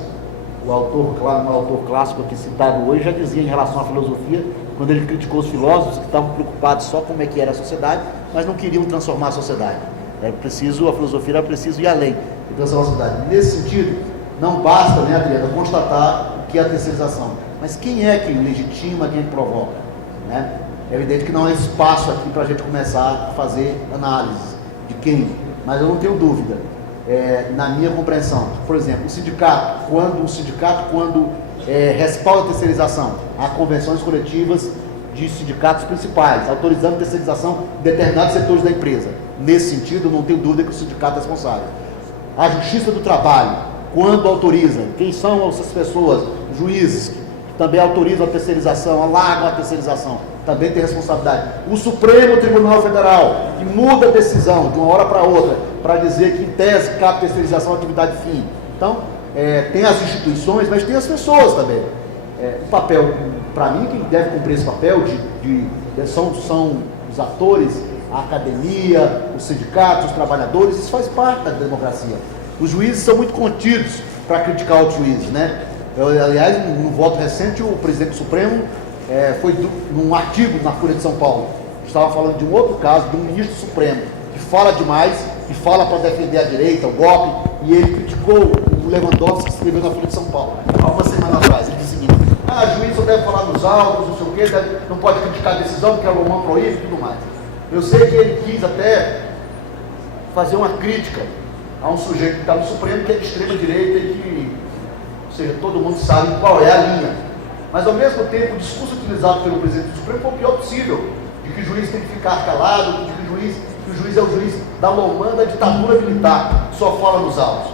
um autor clássico aqui citado hoje já dizia em relação à filosofia, quando ele criticou os filósofos que estavam preocupados só como é que era a sociedade, mas não queriam transformar a sociedade. A filosofia era preciso ir além de transformar a sociedade. Nesse sentido, não basta, né, Adriana, constatar o que é a terceirização, mas quem é que legitima, quem provoca, né? É evidente que não há espaço aqui para a gente começar a fazer análise de quem, mas eu não tenho dúvida. Na minha compreensão, por exemplo, o sindicato, quando respalda a terceirização, há convenções coletivas de sindicatos principais, autorizando a terceirização de determinados setores da empresa. Nesse sentido, não tenho dúvida que o sindicato é responsável. A Justiça do Trabalho, quando autoriza, quem são essas pessoas? Juízes, que também autorizam a terceirização, alagam a terceirização, também tem responsabilidade. O Supremo Tribunal Federal, que muda a decisão de uma hora para outra, para dizer que em tese cabe terceirização atividade fim. Então, tem as instituições, mas tem as pessoas também. O papel, para mim, quem deve cumprir esse papel são os atores, a academia, os sindicatos, os trabalhadores, isso faz parte da democracia. Os juízes são muito contidos para criticar outros juízes, né? Aliás, no voto recente, o presidente do Supremo foi num artigo na Folha de São Paulo, estava falando de um outro caso, de um ministro do Supremo, que fala demais, e fala para defender a direita, o golpe, e ele criticou o Lewandowski, que escreveu na Folha de São Paulo, há uma semana atrás. Ele disse o seguinte: juiz só deve falar nos autos, não sei o quê, não pode criticar a decisão, porque a Lomão proíbe e tudo mais. Eu sei que ele quis até fazer uma crítica a um sujeito que está no Supremo, que é de extrema direita e que, ou seja, todo mundo sabe qual é a linha. Mas, ao mesmo tempo, o discurso utilizado pelo presidente do Supremo foi o pior possível, de que o juiz tem que ficar calado, de que o juiz é o juiz da Lomã, da ditadura militar, só fala nos autos.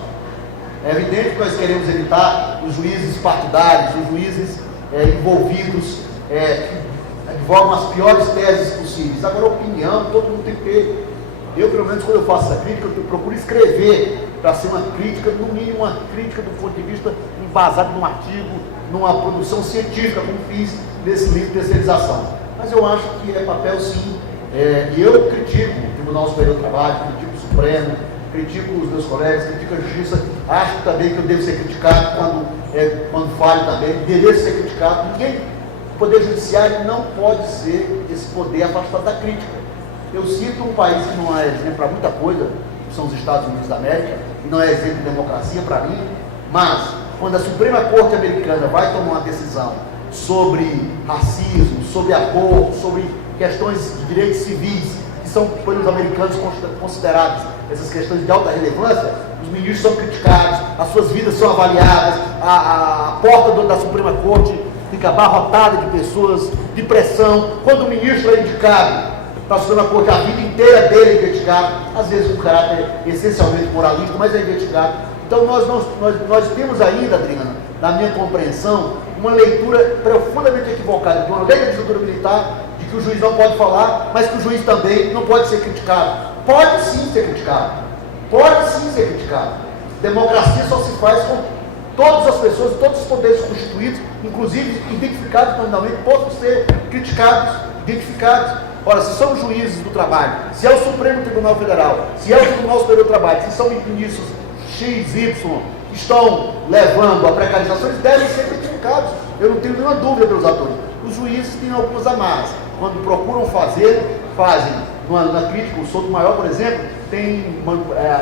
É evidente que nós queremos evitar os juízes partidários, os juízes envolvidos, que advogam as piores teses possíveis. Agora, a opinião, todo mundo tem que ter. Eu, pelo menos, quando eu faço essa crítica, eu procuro escrever para ser uma crítica, no mínimo uma crítica do ponto de vista embasado num artigo, numa produção científica, como fiz nesse livro de terceirização. Mas eu acho que é papel, sim, e eu critico o Tribunal Superior do Trabalho, critico o Supremo, critico os meus colegas, critico a Justiça, acho também que eu devo ser criticado quando falho também, deveria ser criticado. O Poder Judiciário não pode ser esse poder afastado da crítica. Eu cito um país que não é exemplo para muita coisa, que são os Estados Unidos da América, e não é exemplo de democracia para mim, mas quando a Suprema Corte Americana vai tomar uma decisão sobre racismo, sobre aborto, sobre questões de direitos civis, que são pelos americanos consideradas essas questões de alta relevância, os ministros são criticados, as suas vidas são avaliadas, a porta da Suprema Corte fica abarrotada de pessoas, de pressão. Quando o ministro é indicado para a Suprema Corte, a vida inteira dele é investigado, às vezes com caráter essencialmente moralista, mas é investigado. Então nós temos ainda, Adriana, na minha compreensão, uma leitura profundamente equivocada de uma lei da ditadura militar, de que o juiz não pode falar, mas que o juiz também não pode ser criticado. Pode sim ser criticado. Pode sim ser criticado. Democracia só se faz com todas as pessoas, todos os poderes constituídos, inclusive identificados nominalmente, possam ser criticados, identificados. Ora, se são juízes do trabalho, se é o Supremo Tribunal Federal, se é o Tribunal Superior do Trabalho, se são ministros X, Y, que estão levando a precarização, eles devem ser criticados. Eu não tenho nenhuma dúvida pelos atores. Os juízes têm algumas amarras. Quando procuram fazem na crítica. O Sotomayor, por exemplo, tem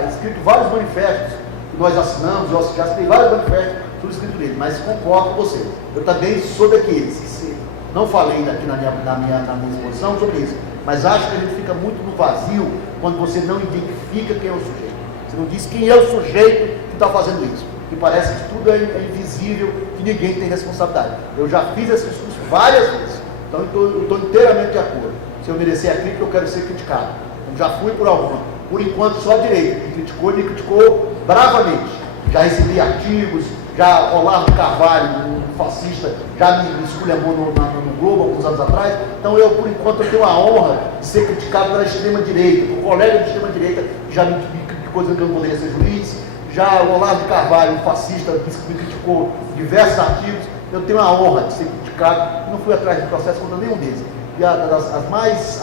escrito vários manifestos que nós assinamos, eu já assinei vários manifestos, tudo escrito nele, mas concordo com você. Eu também sou daqueles que não falei aqui na minha exposição sobre isso, mas acho que a gente fica muito no vazio quando você não identifica quem é o sujeito. Você não diz quem é o sujeito que está fazendo isso. Que parece que tudo é invisível, que ninguém tem responsabilidade. Eu já fiz esse discurso várias vezes, então eu estou inteiramente de acordo. Se eu merecer a crítica, eu quero ser criticado. Eu já fui por alguma. Por enquanto, só a direita que criticou, ele criticou bravamente. Já recebi artigos, já Olavo de Carvalho, um fascista, já me esculhambou no Globo alguns anos atrás. Então eu, por enquanto, eu tenho a honra de ser criticado pela extrema-direita, por colega de extrema-direita que já me criticou dizendo que eu não poderia ser juiz. Já o Olavo de Carvalho, um fascista, me criticou diversos artigos. Eu tenho a honra de ser criticado, não fui atrás do processo contra nenhum deles. E as mais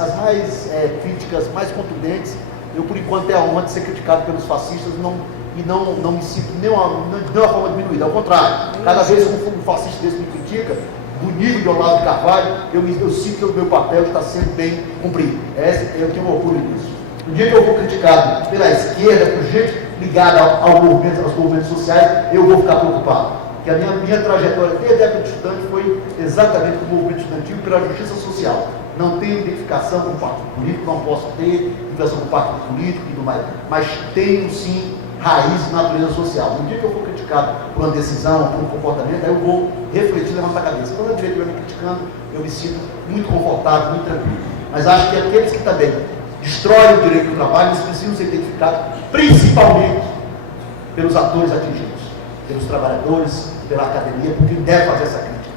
críticas mais contundentes, eu por enquanto tenho a honra de ser criticado pelos fascistas e não me sinto de nenhuma forma diminuída. Ao contrário, cada vez que um fascista desse me critica, do nível de Olavo de Carvalho, eu sinto que o meu papel está sendo bem cumprido. Eu tenho orgulho disso. No dia que eu vou criticado pela esquerda, por gente ligada aos movimentos sociais, eu vou ficar preocupado. Porque a minha trajetória desde a época de estudante foi exatamente com o movimento estudantil e pela justiça social. Não tenho identificação com o partido político, não posso ter identificação com o partido político e tudo mais, mas tenho sim raiz de natureza social. No dia que eu for criticado por uma decisão, por um comportamento, aí eu vou refletir, levantar a cabeça. Quando a direita vai me criticando, eu me sinto muito confortável, muito tranquilo. Mas acho que aqueles que também destroem o direito do trabalho, eles precisam ser identificados principalmente pelos atores atingidos, pelos trabalhadores, pela academia, porque deve fazer essa crítica.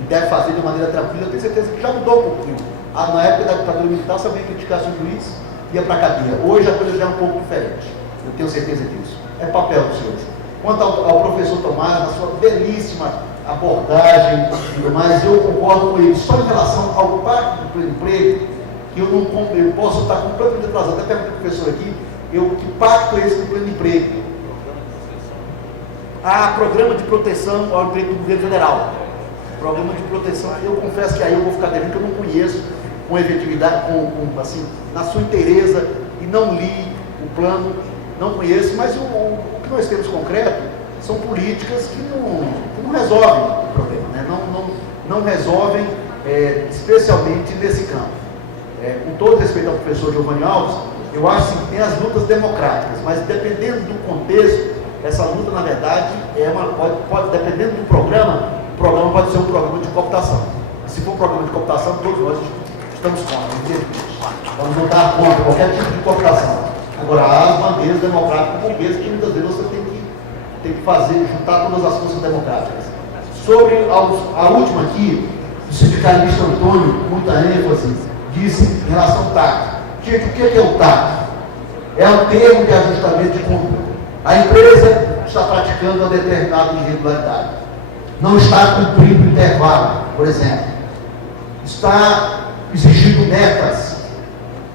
E deve fazer de maneira tranquila. Eu tenho certeza que já mudou um pouquinho. Na época da ditadura militar, se alguém criticasse o juiz, ia para a cadeia. Hoje a coisa já é um pouco diferente. Eu tenho certeza disso. É papel dos senhores. Quanto ao professor Tomás, na sua belíssima abordagem e tudo mais, eu concordo com ele. Só em relação ao pacto do pleno emprego, que eu posso estar completamente atrasado. Até perguntei para o professor aqui, que pacto é esse do pleno emprego? Programa de proteção ao emprego do governo federal. Programa de proteção, eu confesso que aí eu vou ficar devendo, que eu não conheço com efetividade, assim, na sua inteireza, e não li o plano, não conheço, mas o que nós temos concreto são políticas que não resolvem o problema, né? Não resolvem, especialmente nesse campo. Com todo respeito ao professor Giovanni Alves, eu acho que tem as lutas democráticas, mas dependendo do contexto, essa luta, na verdade, pode dependendo do programa, o programa pode ser um programa de cooptação. Se for um programa de cooptação, todos nós estamos contra. Vamos votar contra qualquer tipo de cooptação. Agora, há as bandeiras democráticas burguesas que muitas vezes você tem que fazer, juntar todas as forças democráticas. Sobre a última aqui, o sindicalista Antônio, com muita ênfase, disse em relação ao TAC. Gente, o que é o TAC? É um termo de ajustamento de conduta. A empresa está praticando uma determinada irregularidade. Não está cumprindo o intervalo, por exemplo. Está exigindo metas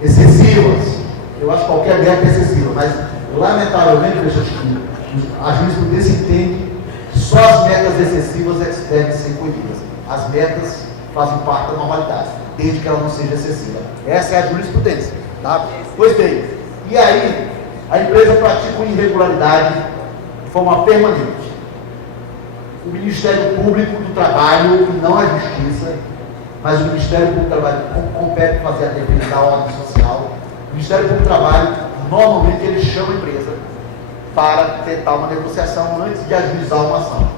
excessivas. Eu acho que qualquer meta é excessiva, mas lamentavelmente, a jurisprudência entende que só as metas excessivas devem ser colhidas. As metas fazem parte da normalidade, desde que ela não seja excessiva. Essa é a jurisprudência. Tá? Pois bem, e aí a empresa pratica uma irregularidade de forma permanente. O Ministério Público do Trabalho, e não a Justiça, mas o Ministério Público do Trabalho compete fazer a defesa da ordem social. O Ministério Público do Trabalho, normalmente, ele chama a empresa para tentar uma negociação antes de ajuizar uma ação.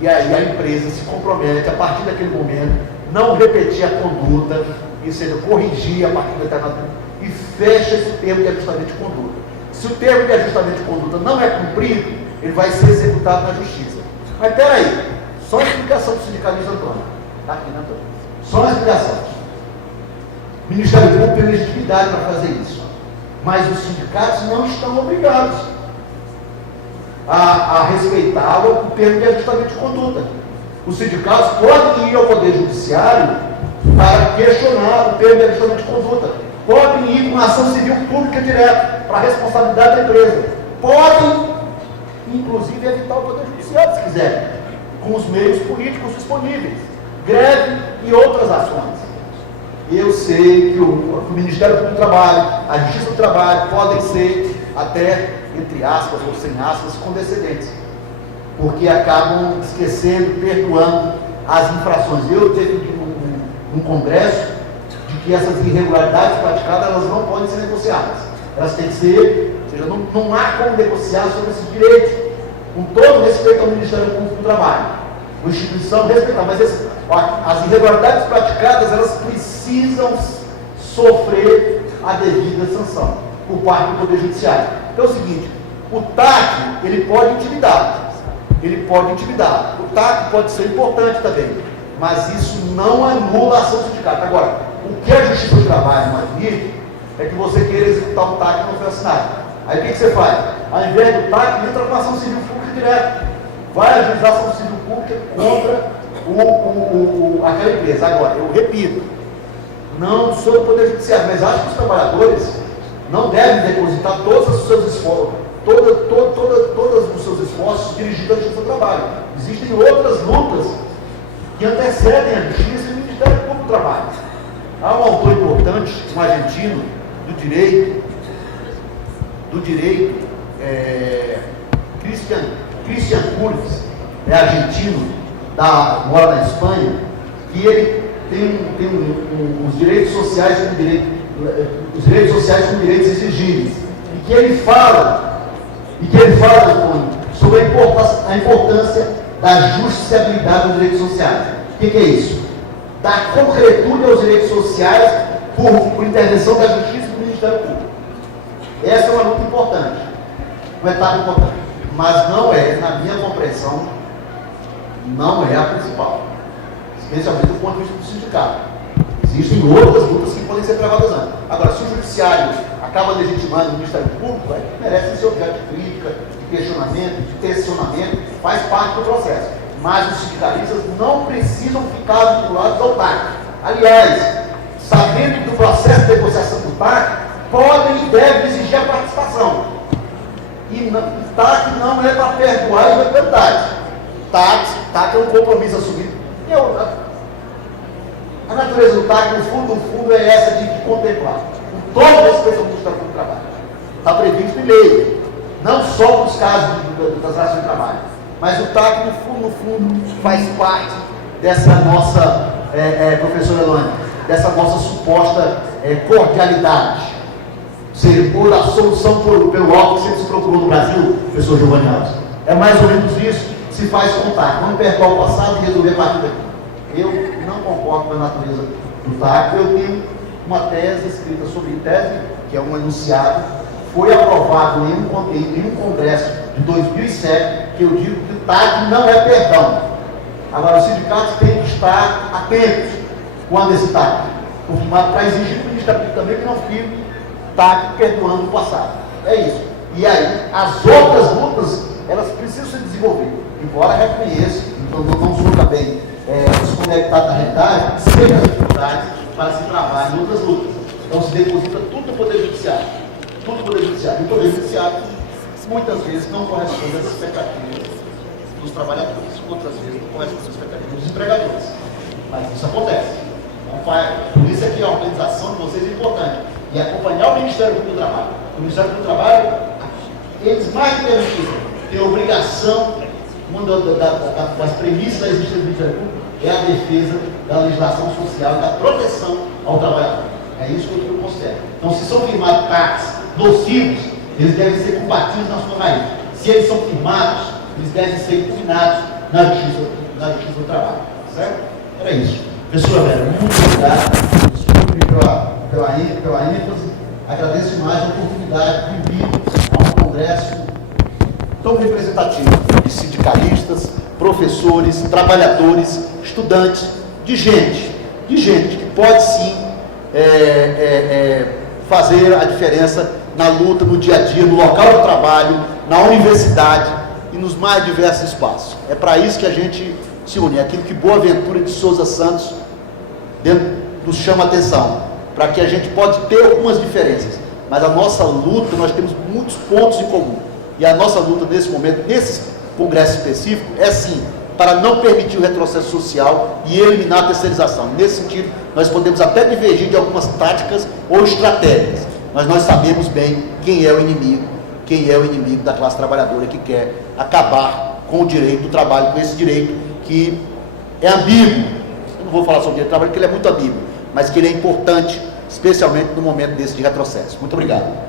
E aí a empresa se compromete, a partir daquele momento, não repetir a conduta, ou seja, corrigir a partir daquela e fecha esse termo de ajustamento de conduta. Se o termo de ajustamento de conduta não é cumprido, ele vai ser executado na justiça. Mas peraí, só a explicação do sindicalista Antônio. Está aqui, né, Antônio? Só a explicação. O Ministério Público tem legitimidade para fazer isso. Mas os sindicatos não estão obrigados a respeitar o termo de ajustamento de conduta. Os sindicatos podem ir ao Poder Judiciário para questionar o termo de ajustamento de conduta. Podem ir com uma ação civil pública direta para a responsabilidade da empresa. Podem, inclusive, evitar o Poder Judiciário, se quiserem, com os meios políticos disponíveis, greve e outras ações. eu sei que o Ministério Público do Trabalho, a Justiça do Trabalho podem ser até, entre aspas ou sem aspas, condescendentes, porque acabam esquecendo, perdoando as infrações. Eu teve um congresso de que essas irregularidades praticadas, elas não podem ser negociadas. Elas têm que ser, ou seja, não há como negociar sobre esses direitos, com todo respeito ao Ministério Público do Trabalho. A instituição respeitar, mas as irregularidades praticadas, elas precisam sofrer a devida sanção por parte do Poder Judiciário. Então é o seguinte, o TAC, ele pode intimidar, o TAC pode ser importante também, mas isso não anula a ação do sindicato. Agora, o que a Justiça do Trabalho não admite é que você queira executar um TAC que não foi assinado. Aí o que você faz? Ao invés do TAC, entra com a ação civil pública direto. Vai ajuizar a ação civil pública contra aquela empresa. Agora, eu repito, não sou do Poder Judiciário, mas acho que os trabalhadores não devem depositar todos os seus esforços, todos os seus esforços dirigidos à Justiça do Trabalho. Existem outras lutas que antecedem a Justiça e o Ministério Público do Trabalho. Há um autor importante, um argentino do direito, Christian Kurz, é argentino, mora na Espanha, que ele tem os direitos sociais como direitos exigíveis, e que ele fala, Antônio, sobre a importância da justiciabilidade dos direitos sociais. O que é isso? Dar concretude aos direitos sociais por intervenção da Justiça e do Ministério Público. Essa é uma luta importante, uma etapa importante, mas não é, na minha compreensão, não é a principal, especialmente do ponto de vista do sindicato. Existem outras lutas que podem ser travadas antes. Agora, se o Judiciário acaba legitimando o Ministério Público, merece ser objeto de crítica, de questionamento, de tensionamento, faz parte do processo. Mas os sindicalistas não precisam ficar vinculados ao TAC. Aliás, sabendo do processo de negociação do TAC, podem e devem exigir a participação. E o TAC não é para perdoar irregularidades. TAC é um compromisso assumido. A natureza do TAC, no fundo, é essa de contemplar, com todo respeito ao Ministério Público do Trabalho. Está previsto em lei, não só para os casos das relações de trabalho, mas o TAC, no fundo, faz parte dessa nossa, professora Elane, dessa nossa suposta cordialidade. Ou seja, por a solução pelo alto que sempre se procurou no Brasil, professor Giovanni Alves. É mais ou menos isso que se faz com o TAC. Vamos perdoar o passado e resolver a partir daqui. Eu não concordo com a natureza do TAC. Eu tenho uma tese escrita sobre tese, que é um enunciado, foi aprovado em um congresso de 2007, que eu digo que o TAC não é perdão. Agora, os sindicatos têm que estar atentos quando esse TAC confirmado, para exigir do Ministério Público também que não fique TAC perdoando o passado. É isso. E aí, as outras lutas, elas precisam se desenvolver. Embora reconheça, então não sou também desconectado da realidade, sempre as dificuldades para se travar em outras lutas. Então se deposita tudo no Poder Judiciário. Tudo no Poder Judiciário. E o Poder Judiciário, muitas vezes, não corresponde às expectativas dos trabalhadores. Outras vezes, não corresponde às expectativas dos empregadores. Mas isso acontece. Então, por isso é que a organização de vocês é importante. E acompanhar o Ministério Público do Trabalho. O Ministério Público do Trabalho, eles mais que a justiça, têm a obrigação, uma das premissas da existência do Ministério Público é a defesa da legislação social e da proteção ao trabalhador. É isso que eu considero. Então, se são firmados TACs nocivos, eles devem ser combatidos na sua raiz. Se eles são firmados, eles devem ser impugnados na justiça do trabalho. Certo? Era isso. Professora Vera, muito obrigado. Desculpe pela ênfase. Agradeço mais a oportunidade de vir a um congresso tão representativo de sindicalistas, professores, trabalhadores, estudantes, de gente que pode sim fazer a diferença na luta, no dia a dia, no local de trabalho, na universidade e nos mais diversos espaços. É para isso que a gente se une, é aquilo que Boaventura de Souza Santos nos chama a atenção, para que a gente pode ter algumas diferenças, mas a nossa luta, nós temos muitos pontos em comum, e a nossa luta nesse momento, nesse congresso específico, é sim, para não permitir o retrocesso social e eliminar a terceirização. Nesse sentido, nós podemos até divergir de algumas táticas ou estratégias, mas nós sabemos bem quem é o inimigo da classe trabalhadora que quer acabar com o direito do trabalho, com esse direito que é ambíguo. Eu não vou falar sobre o direito do trabalho porque ele é muito ambíguo, mas que ele é importante, especialmente no momento desse de retrocesso. Muito obrigado.